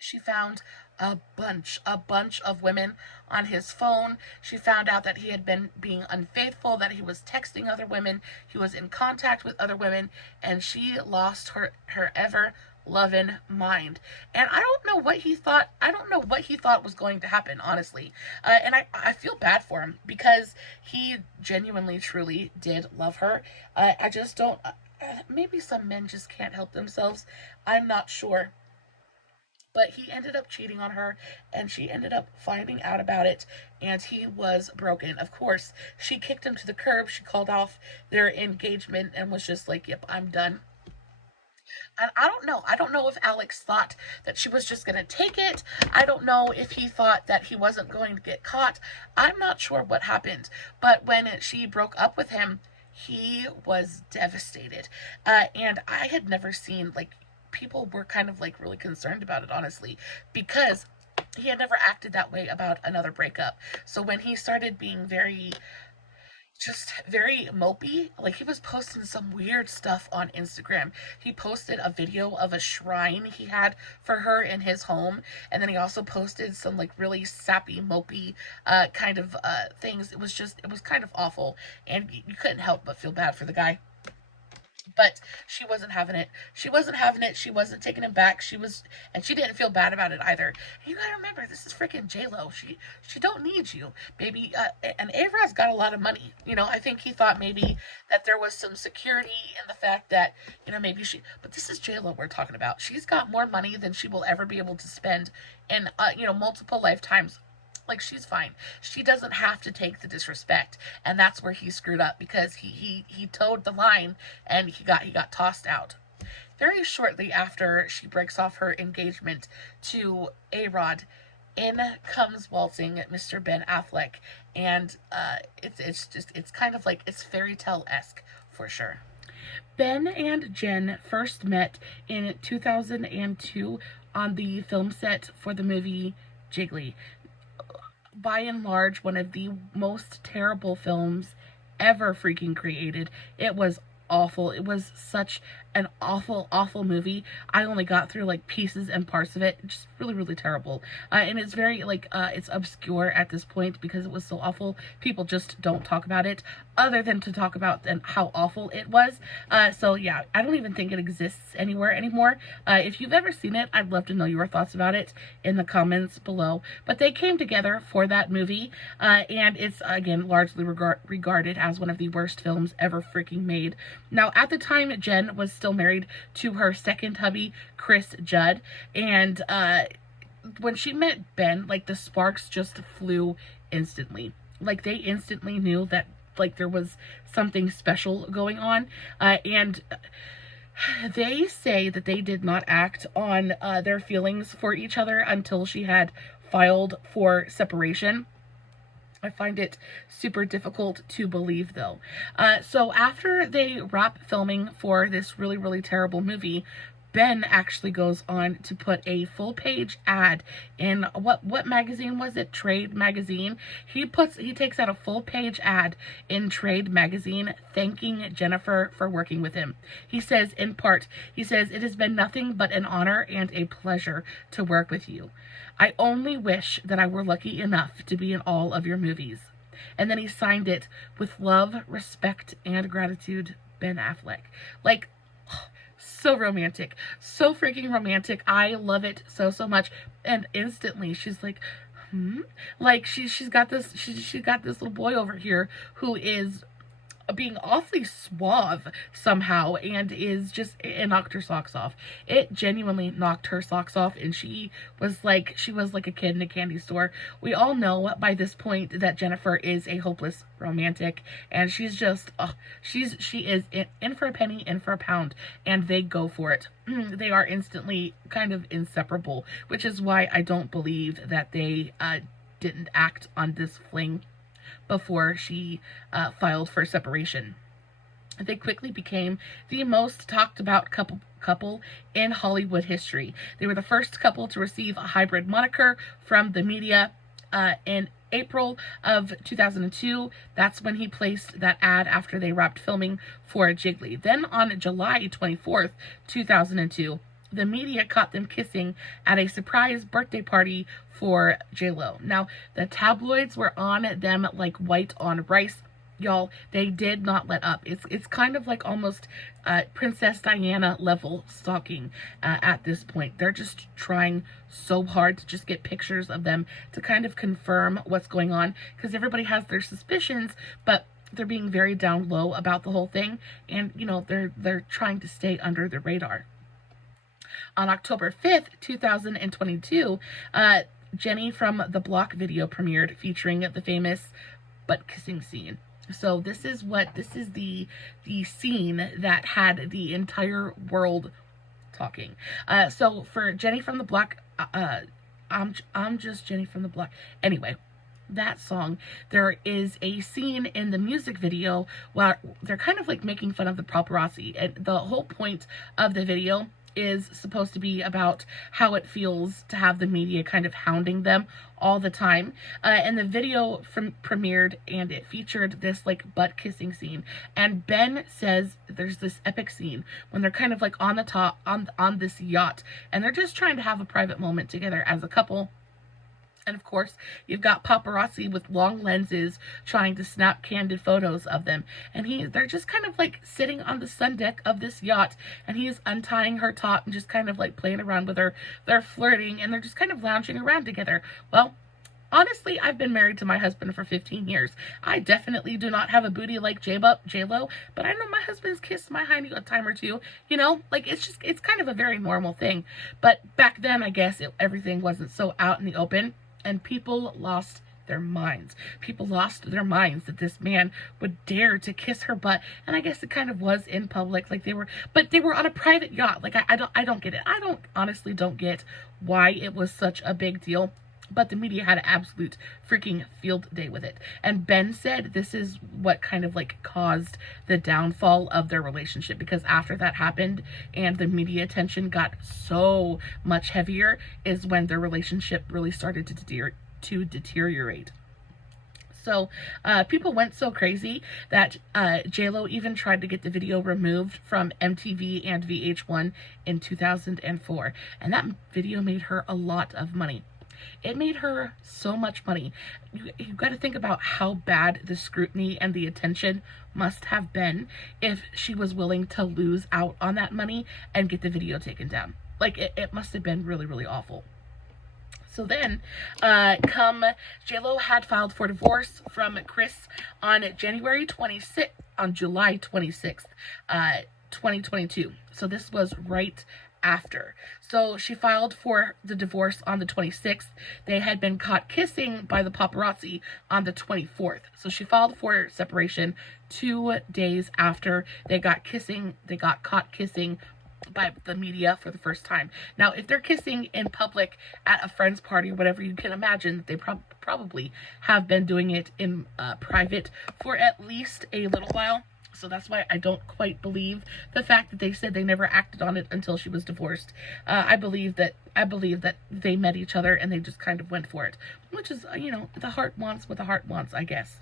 She found a bunch of women on his phone. She found out that he had been being unfaithful, that he was texting other women, he was in contact with other women, and she lost her ever loving mind. And I don't know what he thought. I don't know what he thought was going to happen, honestly. And I feel bad for him, because he genuinely, truly did love her. I just don't. Maybe some men just can't help themselves. I'm not sure. But he ended up cheating on her, and she ended up finding out about it, and he was broken. Of course, she kicked him to the curb. She called off their engagement and was just like, yep, I'm done. And I don't know. I don't know if Alex thought that she was just going to take it. I don't know if he thought that he wasn't going to get caught. I'm not sure what happened. But when she broke up with him, he was devastated. And I had never seen, like, people were kind of like really concerned about it, honestly, because he had never acted that way about another breakup. So when he started being very mopey, like, he was posting some weird stuff on Instagram. He posted a video of a shrine he had for her in his home, and then he also posted some like really sappy, mopey kind of things. It was kind of awful, and you couldn't help but feel bad for the guy. But she wasn't having it. She wasn't having it. She wasn't taking him back. And she didn't feel bad about it either. And you gotta remember, this is freaking J-Lo. She don't need you, baby. And A-Rod's got a lot of money. You know, I think he thought maybe that there was some security in the fact that, you know, maybe but this is J-Lo we're talking about. She's got more money than she will ever be able to spend in, you know, multiple lifetimes. Like, she's fine. She doesn't have to take the disrespect. And that's where he screwed up, because he towed the line and he got tossed out. Very shortly after she breaks off her engagement to A-Rod, in comes waltzing Mr. Ben Affleck. And it's kind of like, it's fairy tale-esque for sure. Ben and Jen first met in 2002 on the film set for the movie Jiggly. By and large, one of the most terrible films ever freaking created. It was awful. It was such an awful, awful movie. I only got through like pieces and parts of it. Just really, really terrible. And it's very like, it's obscure at this point because it was so awful. People just don't talk about it other than to talk about how awful it was. So yeah, I don't even think it exists anywhere anymore. If you've ever seen it, I'd love to know your thoughts about it in the comments below. But they came together for that movie, and it's, again, largely regarded as one of the worst films ever freaking made. Now, at the time, Jen was still married to her second hubby, Chris Judd, and when she met Ben, like, the sparks just flew instantly. Like, they instantly knew that, like, there was something special going on, and they say that they did not act on their feelings for each other until she had filed for separation. I find it super difficult to believe, though. So after they wrap filming for this really, really terrible movie, Ben actually goes on to put a full-page ad in what magazine was it? Trade magazine. He takes out a full-page ad in Trade magazine thanking Jennifer for working with him. He says, in part, it has been nothing but an honor and a pleasure to work with you. I only wish that I were lucky enough to be in all of your movies. And then he signed it with love, respect, and gratitude, Ben Affleck. Like, so romantic. So freaking romantic. I love it so, so much. And instantly she's like, like she's got this little boy over here who is being awfully suave somehow, and it knocked her socks off. It genuinely knocked her socks off, and she was like a kid in a candy store. We all know by this point that Jennifer is a hopeless romantic, and she's just, she is in for a penny, in for a pound, and they go for it. They are instantly kind of inseparable, which is why I don't believe that they didn't act on this fling before she filed for separation. They quickly became the most talked about couple in Hollywood history. They were the first couple to receive a hybrid moniker from the media in April of 2002. That's when he placed that ad after they wrapped filming for Jiggly. Then on July 24th, 2002, the media caught them kissing at a surprise birthday party for J-Lo. Now, the tabloids were on them like white on rice. Y'all, they did not let up. It's kind of like almost Princess Diana level stalking at this point. They're just trying so hard to just get pictures of them to kind of confirm what's going on, because everybody has their suspicions, but they're being very down low about the whole thing, and, you know, they're trying to stay under the radar. On October 5th, 2022, Jenny from the Block video premiered, featuring the famous butt kissing scene. So this is the scene that had the entire world talking. So for Jenny from the Block, I'm just Jenny from the Block. Anyway, that song, there is a scene in the music video where they're kind of like making fun of the paparazzi, and the whole point of the video is supposed to be about how it feels to have the media kind of hounding them all the time. And the video premiered, and it featured this like butt kissing scene. And Ben says there's this epic scene when they're kind of like on the top on this yacht, and they're just trying to have a private moment together as a couple. And of course, you've got paparazzi with long lenses trying to snap candid photos of them. And they're just kind of like sitting on the sun deck of this yacht, and he's untying her top and just kind of like playing around with her. They're flirting, and they're just kind of lounging around together. Well, honestly, I've been married to my husband for 15 years. I definitely do not have a booty like J-Lo, but I know my husband's kissed my hiney a time or two. You know, like it's kind of a very normal thing. But back then, I guess everything wasn't so out in the open, and people lost their minds. People lost their minds that this man would dare to kiss her butt. And I guess it kind of was in public, like they were on a private yacht. Like I don't get it. Honestly don't get why it was such a big deal. But the media had an absolute freaking field day with it. And Ben said this is what kind of like caused the downfall of their relationship, because after that happened and the media attention got so much heavier is when their relationship really started to deteriorate. So people went so crazy that J-Lo even tried to get the video removed from MTV and VH1 in 2004. And that video made her a lot of money. It made her so much money. You got to think about how bad the scrutiny and the attention must have been if she was willing to lose out on that money and get the video taken down. Like, it must have been really, really awful. So then, J-Lo had filed for divorce from Chris on July 26th, 2022. So this was right after. So she filed for the divorce on the 26th. They had been caught kissing by the paparazzi on the 24th. So she filed for separation 2 days after they got caught kissing by the media for the first time. Now, if they're kissing in public at a friend's party or whatever, you can imagine that they probably have been doing it in private for at least a little while. So that's why I don't quite believe the fact that they said they never acted on it until she was divorced. I believe that they met each other and they just kind of went for it, which is, you know, the heart wants what the heart wants, I guess.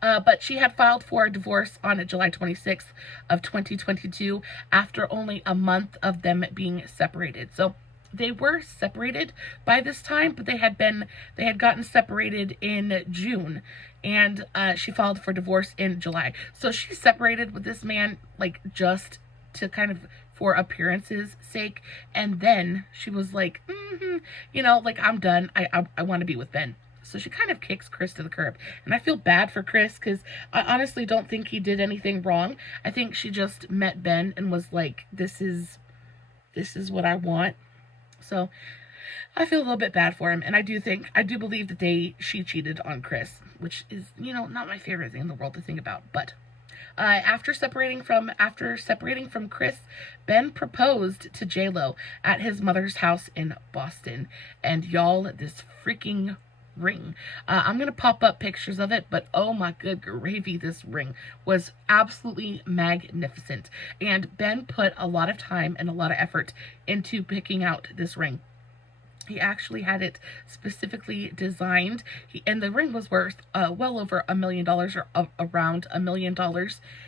But she had filed for a divorce on July 26th of 2022 after only a month of them being separated. So they were separated by this time, but they had gotten separated in June, and she filed for divorce in July. So she separated with this man, like, just to kind of for appearances sake, and then she was like, you know, like, I'm done. I want to be with Ben. So she kind of kicks Chris to the curb. And I feel bad for Chris because I honestly don't think he did anything wrong. I think she just met Ben and was like, this is what I want. So I feel a little bit bad for him. And I do believe that she cheated on Chris, which is, you know, not my favorite thing in the world to think about. But after separating from Chris, Ben proposed to J-Lo at his mother's house in Boston. And y'all, this freaking ring. I'm going to pop up pictures of it, but oh my good gravy, this ring was absolutely magnificent. And Ben put a lot of time and a lot of effort into picking out this ring. He actually had it specifically designed, and the ring was worth well over $1 million, or around $1 million.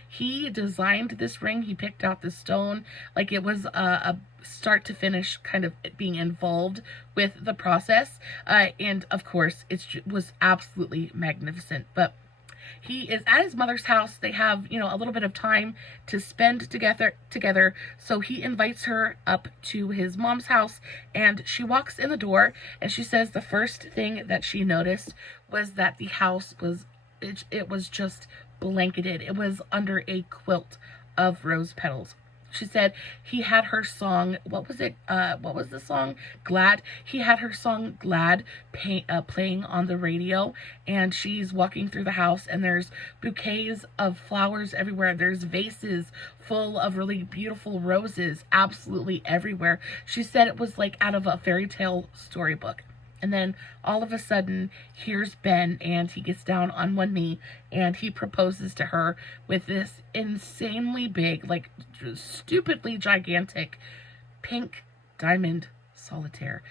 He designed this ring. He picked out the stone. Like, it was a start to finish kind of being involved with the process. And of course, it was absolutely magnificent. But he is at his mother's house. They have, you know, a little bit of time to spend together. So he invites her up to his mom's house, and she walks in the door, and she says the first thing that she noticed was that the house was, it was just blanketed. It was under a quilt of rose petals. She said he had her song, what was the song? Glad. He had her song Glad playing on the radio, and she's walking through the house, and there's bouquets of flowers everywhere. There's vases full of really beautiful roses absolutely everywhere. She said it was like out of a fairy tale storybook. And then all of a sudden, here's Ben, and he gets down on one knee, and he proposes to her with this insanely big, like stupidly gigantic pink diamond solitaire.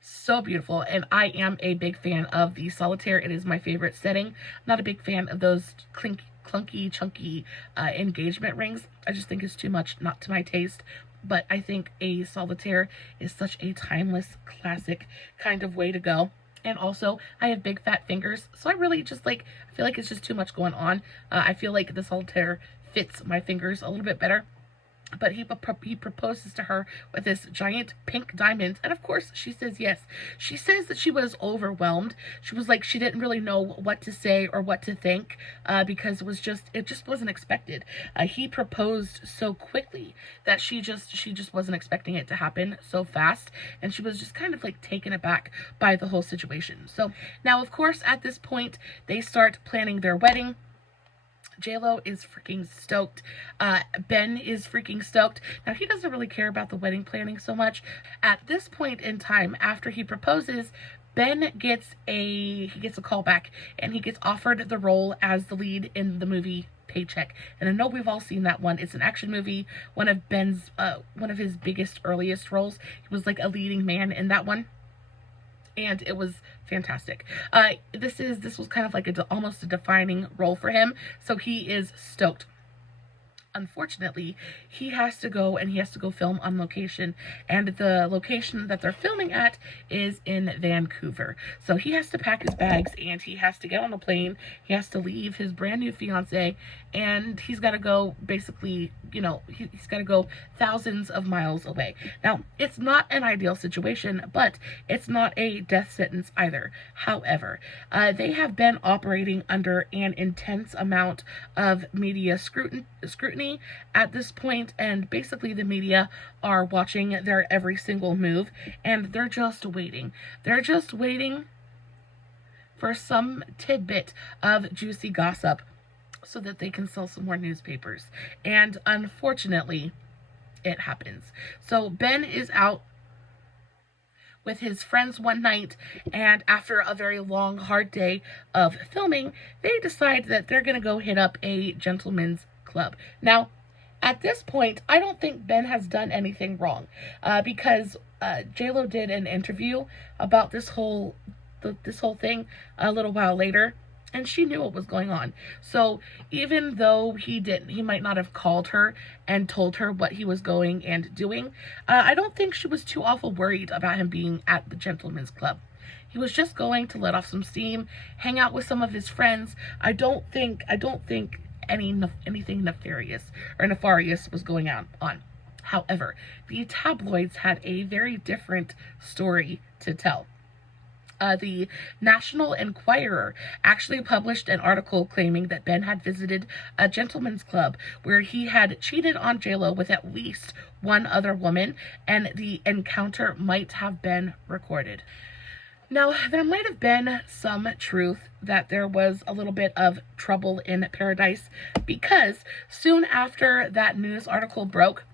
So beautiful. And I am a big fan of the solitaire. It is my favorite setting. Not a big fan of those clunky, chunky engagement rings. I just think it's too much, not to my taste. but I think a solitaire is such a timeless, classic kind of way to go. And also, I have big fat fingers, so I really just like, I feel like it's just too much going on. I feel like the solitaire fits my fingers a little bit better. But he proposes to her with this giant pink diamond, and of course she says yes. She says that she was overwhelmed. She was like, she didn't really know what to say or what to think, because it just wasn't expected. He proposed so quickly that she just wasn't expecting it to happen so fast, and she was just kind of like taken aback by the whole situation. So now, of course, at this point they start planning their wedding. JLo is freaking stoked. Ben is freaking stoked. Now, he doesn't really care about the wedding planning so much. At this point in time, after he proposes, Ben gets a call back, and he gets offered the role as the lead in the movie Paycheck. And I know we've all seen that one. It's an action movie. One of his biggest, earliest roles. He was like a leading man in that one, and it was fantastic. This was kind of like almost a defining role for him, so he is stoked. Unfortunately, he has to go film on location, and the location that they're filming at is in Vancouver. So he has to pack his bags, and he has to get on a plane. He has to leave his brand new fiance, and he's got to go, basically, you know, he's got to go thousands of miles away. Now, it's not an ideal situation, but it's not a death sentence either. However, they have been operating under an intense amount of media scrutiny at this point, and basically the media are watching their every single move, and they're just waiting for some tidbit of juicy gossip so that they can sell some more newspapers. And unfortunately, it happens. So Ben is out with his friends one night, and after a very long, hard day of filming, they decide that they're gonna go hit up a gentleman's club. Now, at this point, I don't think Ben has done anything wrong, because JLo did an interview about this whole thing a little while later, and she knew what was going on. So even though he might not have called her and told her what he was going and doing, I don't think she was too awful worried about him being at the gentleman's club. He was just going to let off some steam, hang out with some of his friends. I don't think anything nefarious was going on. However, the tabloids had a very different story to tell. The National Enquirer actually published an article claiming that Ben had visited a gentleman's club where he had cheated on JLo with at least one other woman, and the encounter might have been recorded. Now, there might have been some truth that there was a little bit of trouble in paradise, because soon after that news article broke,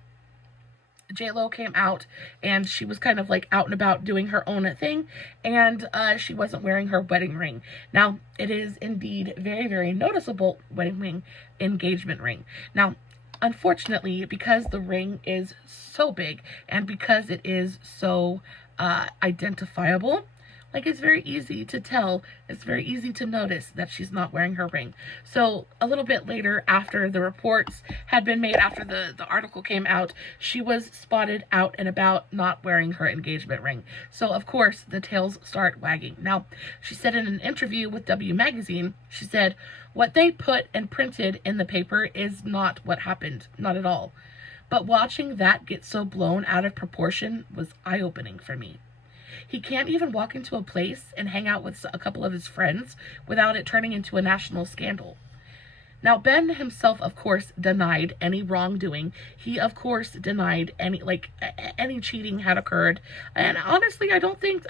JLo came out, and she was kind of like out and about doing her own thing, and she wasn't wearing her wedding ring. Now, it is indeed very, very noticeable wedding ring, engagement ring. Now, unfortunately, because the ring is so big and because it is so identifiable, like, it's very easy to tell, it's very easy to notice that she's not wearing her ring. So a little bit later, after the reports had been made, after the article came out, she was spotted out and about not wearing her engagement ring. So of course the tails start wagging. Now, she said in an interview with W Magazine, she said, "What they put and printed in the paper is not what happened, not at all. But watching that get so blown out of proportion was eye-opening for me. He can't even walk into a place and hang out with a couple of his friends without it turning into a national scandal." Now, Ben himself, of course, denied any wrongdoing. He, of course, denied any cheating had occurred. And honestly, I don't think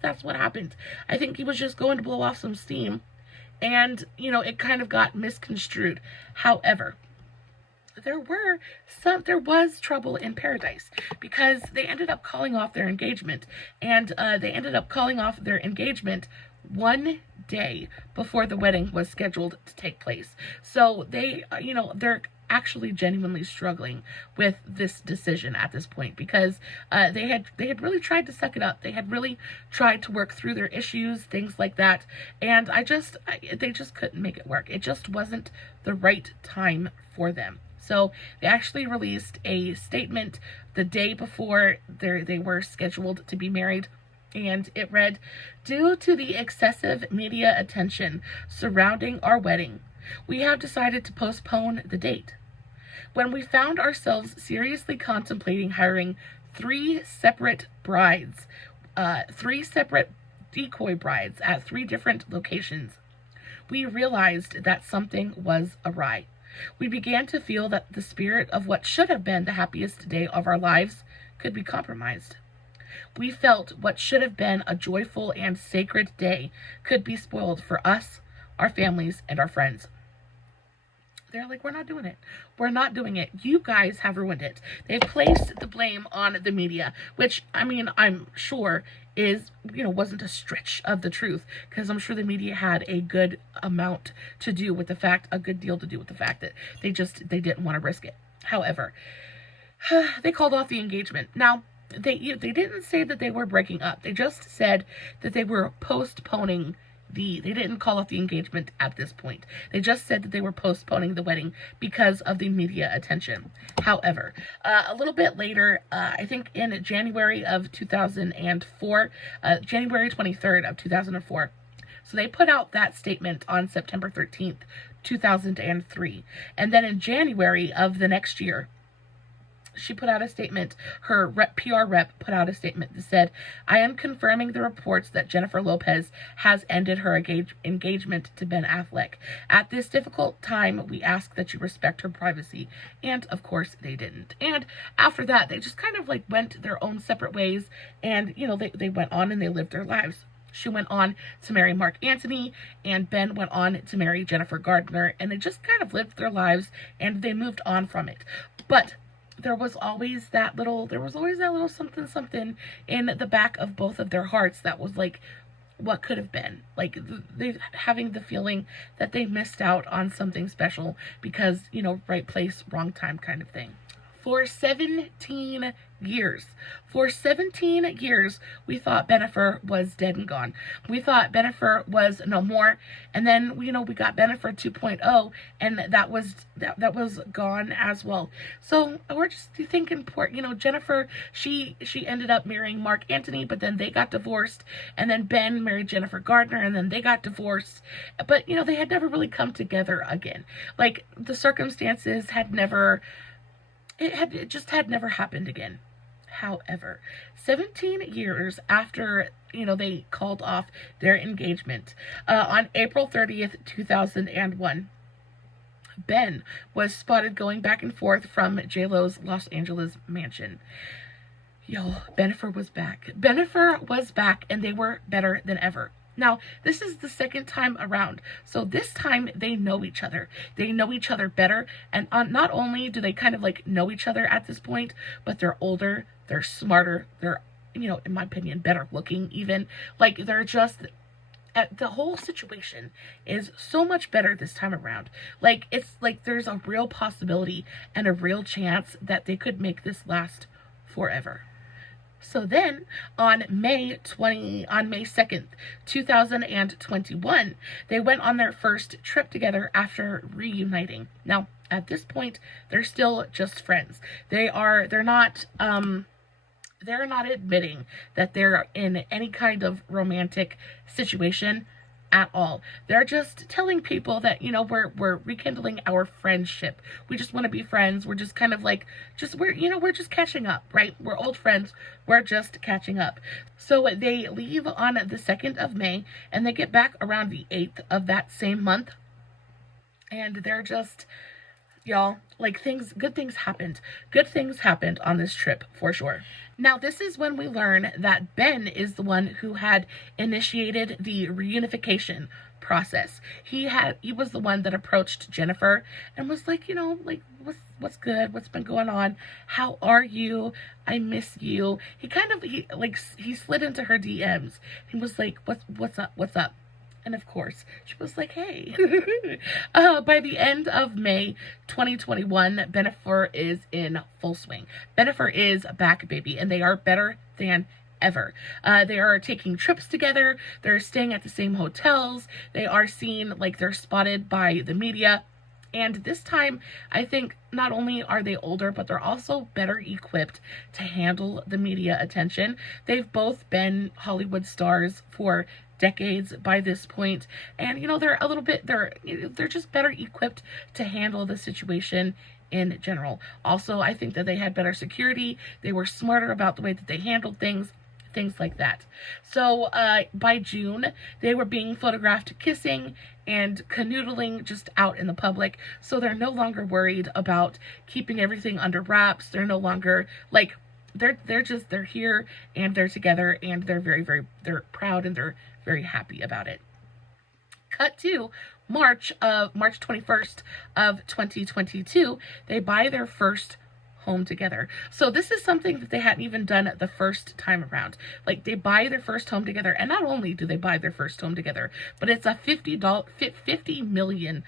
that's what happened. I think he was just going to blow off some steam, and, you know, it kind of got misconstrued. However, there was trouble in paradise, because they ended up calling off their engagement, and they ended up calling off their engagement one day before the wedding was scheduled to take place. So they, they're actually genuinely struggling with this decision at this point, because they had really tried to suck it up. They had really tried to work through their issues, things like that, and they just couldn't make it work. It just wasn't the right time for them. So they actually released a statement the day before they were scheduled to be married. And it read, "Due to the excessive media attention surrounding our wedding, we have decided to postpone the date. When we found ourselves seriously contemplating hiring three separate decoy brides at 3 different locations, we realized that something was awry. We began to feel that the spirit of what should have been the happiest day of our lives could be compromised. We felt what should have been a joyful and sacred day could be spoiled for us, our families, and our friends." They're like, "We're not doing it. We're not doing it. You guys have ruined it." They've placed the blame on the media, which, I mean, I'm sure is, wasn't a stretch of the truth, because I'm sure the media had a good deal to do with the fact that they didn't want to risk it. However, they called off the engagement. Now, they didn't say that they were breaking up. They just said that they were postponing they didn't call off the engagement at this point. They just said that they were postponing the wedding because of the media attention. However, a little bit later, I think in January of 2004, January 23rd of 2004, so they put out that statement on September 13th, 2003. And then in January of the next year, she put out a statement. Her PR rep put out a statement that said, "I am confirming the reports that Jennifer Lopez has ended her engagement to Ben Affleck. At this difficult time, we ask that you respect her privacy." And of course they didn't. And after that, they just kind of like went their own separate ways, and they went on and they lived their lives. She went on to marry Mark Antony, and Ben went on to marry Jennifer Gardner, and they just kind of lived their lives and they moved on from it. But there was always that little something in the back of both of their hearts that was like, what could have been. Like, they having the feeling that they missed out on something special because, right place, wrong time kind of thing. For 17 years, we thought Bennifer was dead and gone. We thought Bennifer was no more. And then, we got Bennifer 2.0, and that was gone as well. So we're just thinking, Jennifer, she ended up marrying Mark Antony, but then they got divorced. And then Ben married Jennifer Gardner, and then they got divorced. But, they had never really come together again. Like, the circumstances had never... It just had never happened again. However, 17 years after, they called off their engagement, on April 30th, 2001, Ben was spotted going back and forth from J-Lo's Los Angeles mansion. Bennifer was back. Bennifer was back, and they were better than ever. Now, this is the second time around, so this time they know each other. They know each other better, and not only do they kind of like know each other at this point, but they're older, they're smarter, they're, in my opinion, better looking even. Like, they're just... the whole situation is so much better this time around. Like, it's like there's a real possibility and a real chance that they could make this last forever. So then, on May 2nd, 2021, they went on their first trip together after reuniting. Now, at this point, they're still just friends. They're not admitting that they're in any kind of romantic situation at all. They're just telling people that, we're rekindling our friendship. We just want to be friends. We're just kind of like, we're just catching up, right? We're old friends. We're just catching up. So they leave on the 2nd of May, and they get back around the 8th of that same month. And they're just, y'all, like, good things happened. Good things happened on this trip, for sure. Now, this is when we learn that Ben is the one who had initiated the reunification process. He was the one that approached Jennifer and was like, what's good? What's been going on? How are you? I miss you. He slid into her DMs. He was like, what's up? What's up? And of course, she was like, hey. By the end of May 2021, Bennifer is in full swing. Bennifer is back, baby, and they are better than ever. They are taking trips together. They're staying at the same hotels. They are seen, like, they're spotted by the media. And this time, I think not only are they older, but they're also better equipped to handle the media attention. They've both been Hollywood stars for decades by this point, and you know, they're a little bit, they're just better equipped to handle the situation in general. Also, I think that they had better security. They were smarter about the way that they handled things like that. So by June, they were being photographed kissing and canoodling just out in the public. So they're no longer worried about keeping everything under wraps. They're no longer like, they're here and they're together and they're they're proud and they're very happy about it. Cut to March 21st of 2022, they buy their first home together. So this is something that they hadn't even done the first time around. Like, they buy their first home together, and not only do they buy their first home together, but it's a $50 million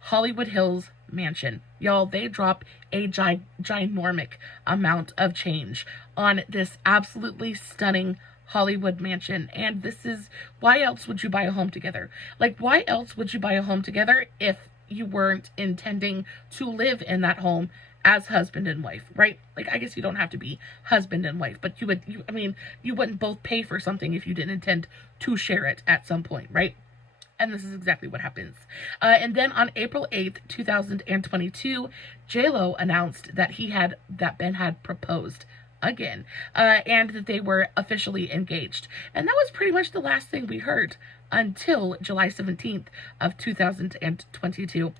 Hollywood Hills mansion. Y'all, they drop a ginormic amount of change on this absolutely stunning Hollywood mansion. And this is, why else would you buy a home together? Like, why else would you buy a home together if you weren't intending to live in that home as husband and wife, right? Like, I guess you don't have to be husband and wife, but you wouldn't both pay for something if you didn't intend to share it at some point, right? And this is exactly what happens. And then on April 8th, 2022, J-Lo announced that Ben had proposed again, and that they were officially engaged. And that was pretty much the last thing we heard until July 17th of 2022.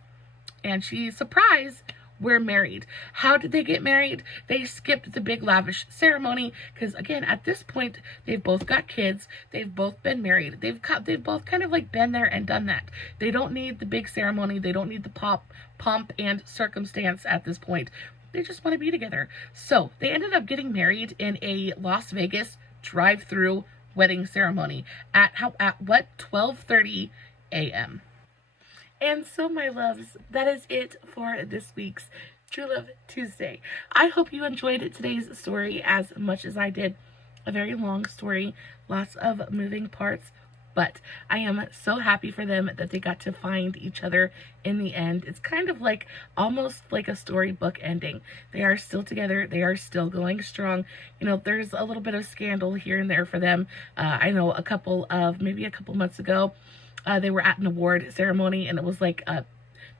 And she's surprised, we're married. How did they get married? They skipped the big lavish ceremony because, again, at this point, they've both got kids. They've both been married. They've both kind of like been there and done that. They don't need the big ceremony. They don't need the pomp and circumstance at this point. They just want to be together. So they ended up getting married in a Las Vegas drive-through wedding ceremony at 12:30 a.m. And so, my loves, that is it for this week's True Love Tuesday. I hope you enjoyed today's story as much as I did. A very long story, lots of moving parts, but I am so happy for them that they got to find each other in the end. It's kind of like, almost like a storybook ending. They are still together. They are still going strong. You know, there's a little bit of scandal here and there for them. I know maybe a couple months ago, they were at an award ceremony, and it was like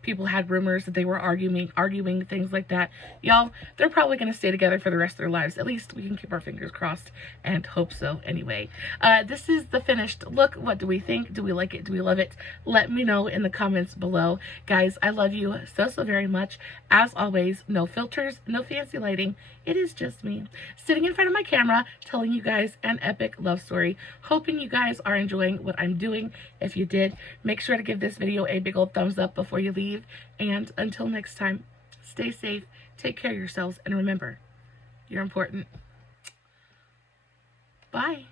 people had rumors that they were arguing, things like that. Y'all, they're probably going to stay together for the rest of their lives. At least we can keep our fingers crossed and hope so anyway. This is the finished look. What do we think? Do we like it? Do we love it? Let me know in the comments below. Guys, I love you so very much. As always, no filters, no fancy lighting. It is just me sitting in front of my camera telling you guys an epic love story. Hoping you guys are enjoying what I'm doing. If you did, make sure to give this video a big old thumbs up before you leave. And until next time, stay safe, take care of yourselves, and remember, you're important. Bye.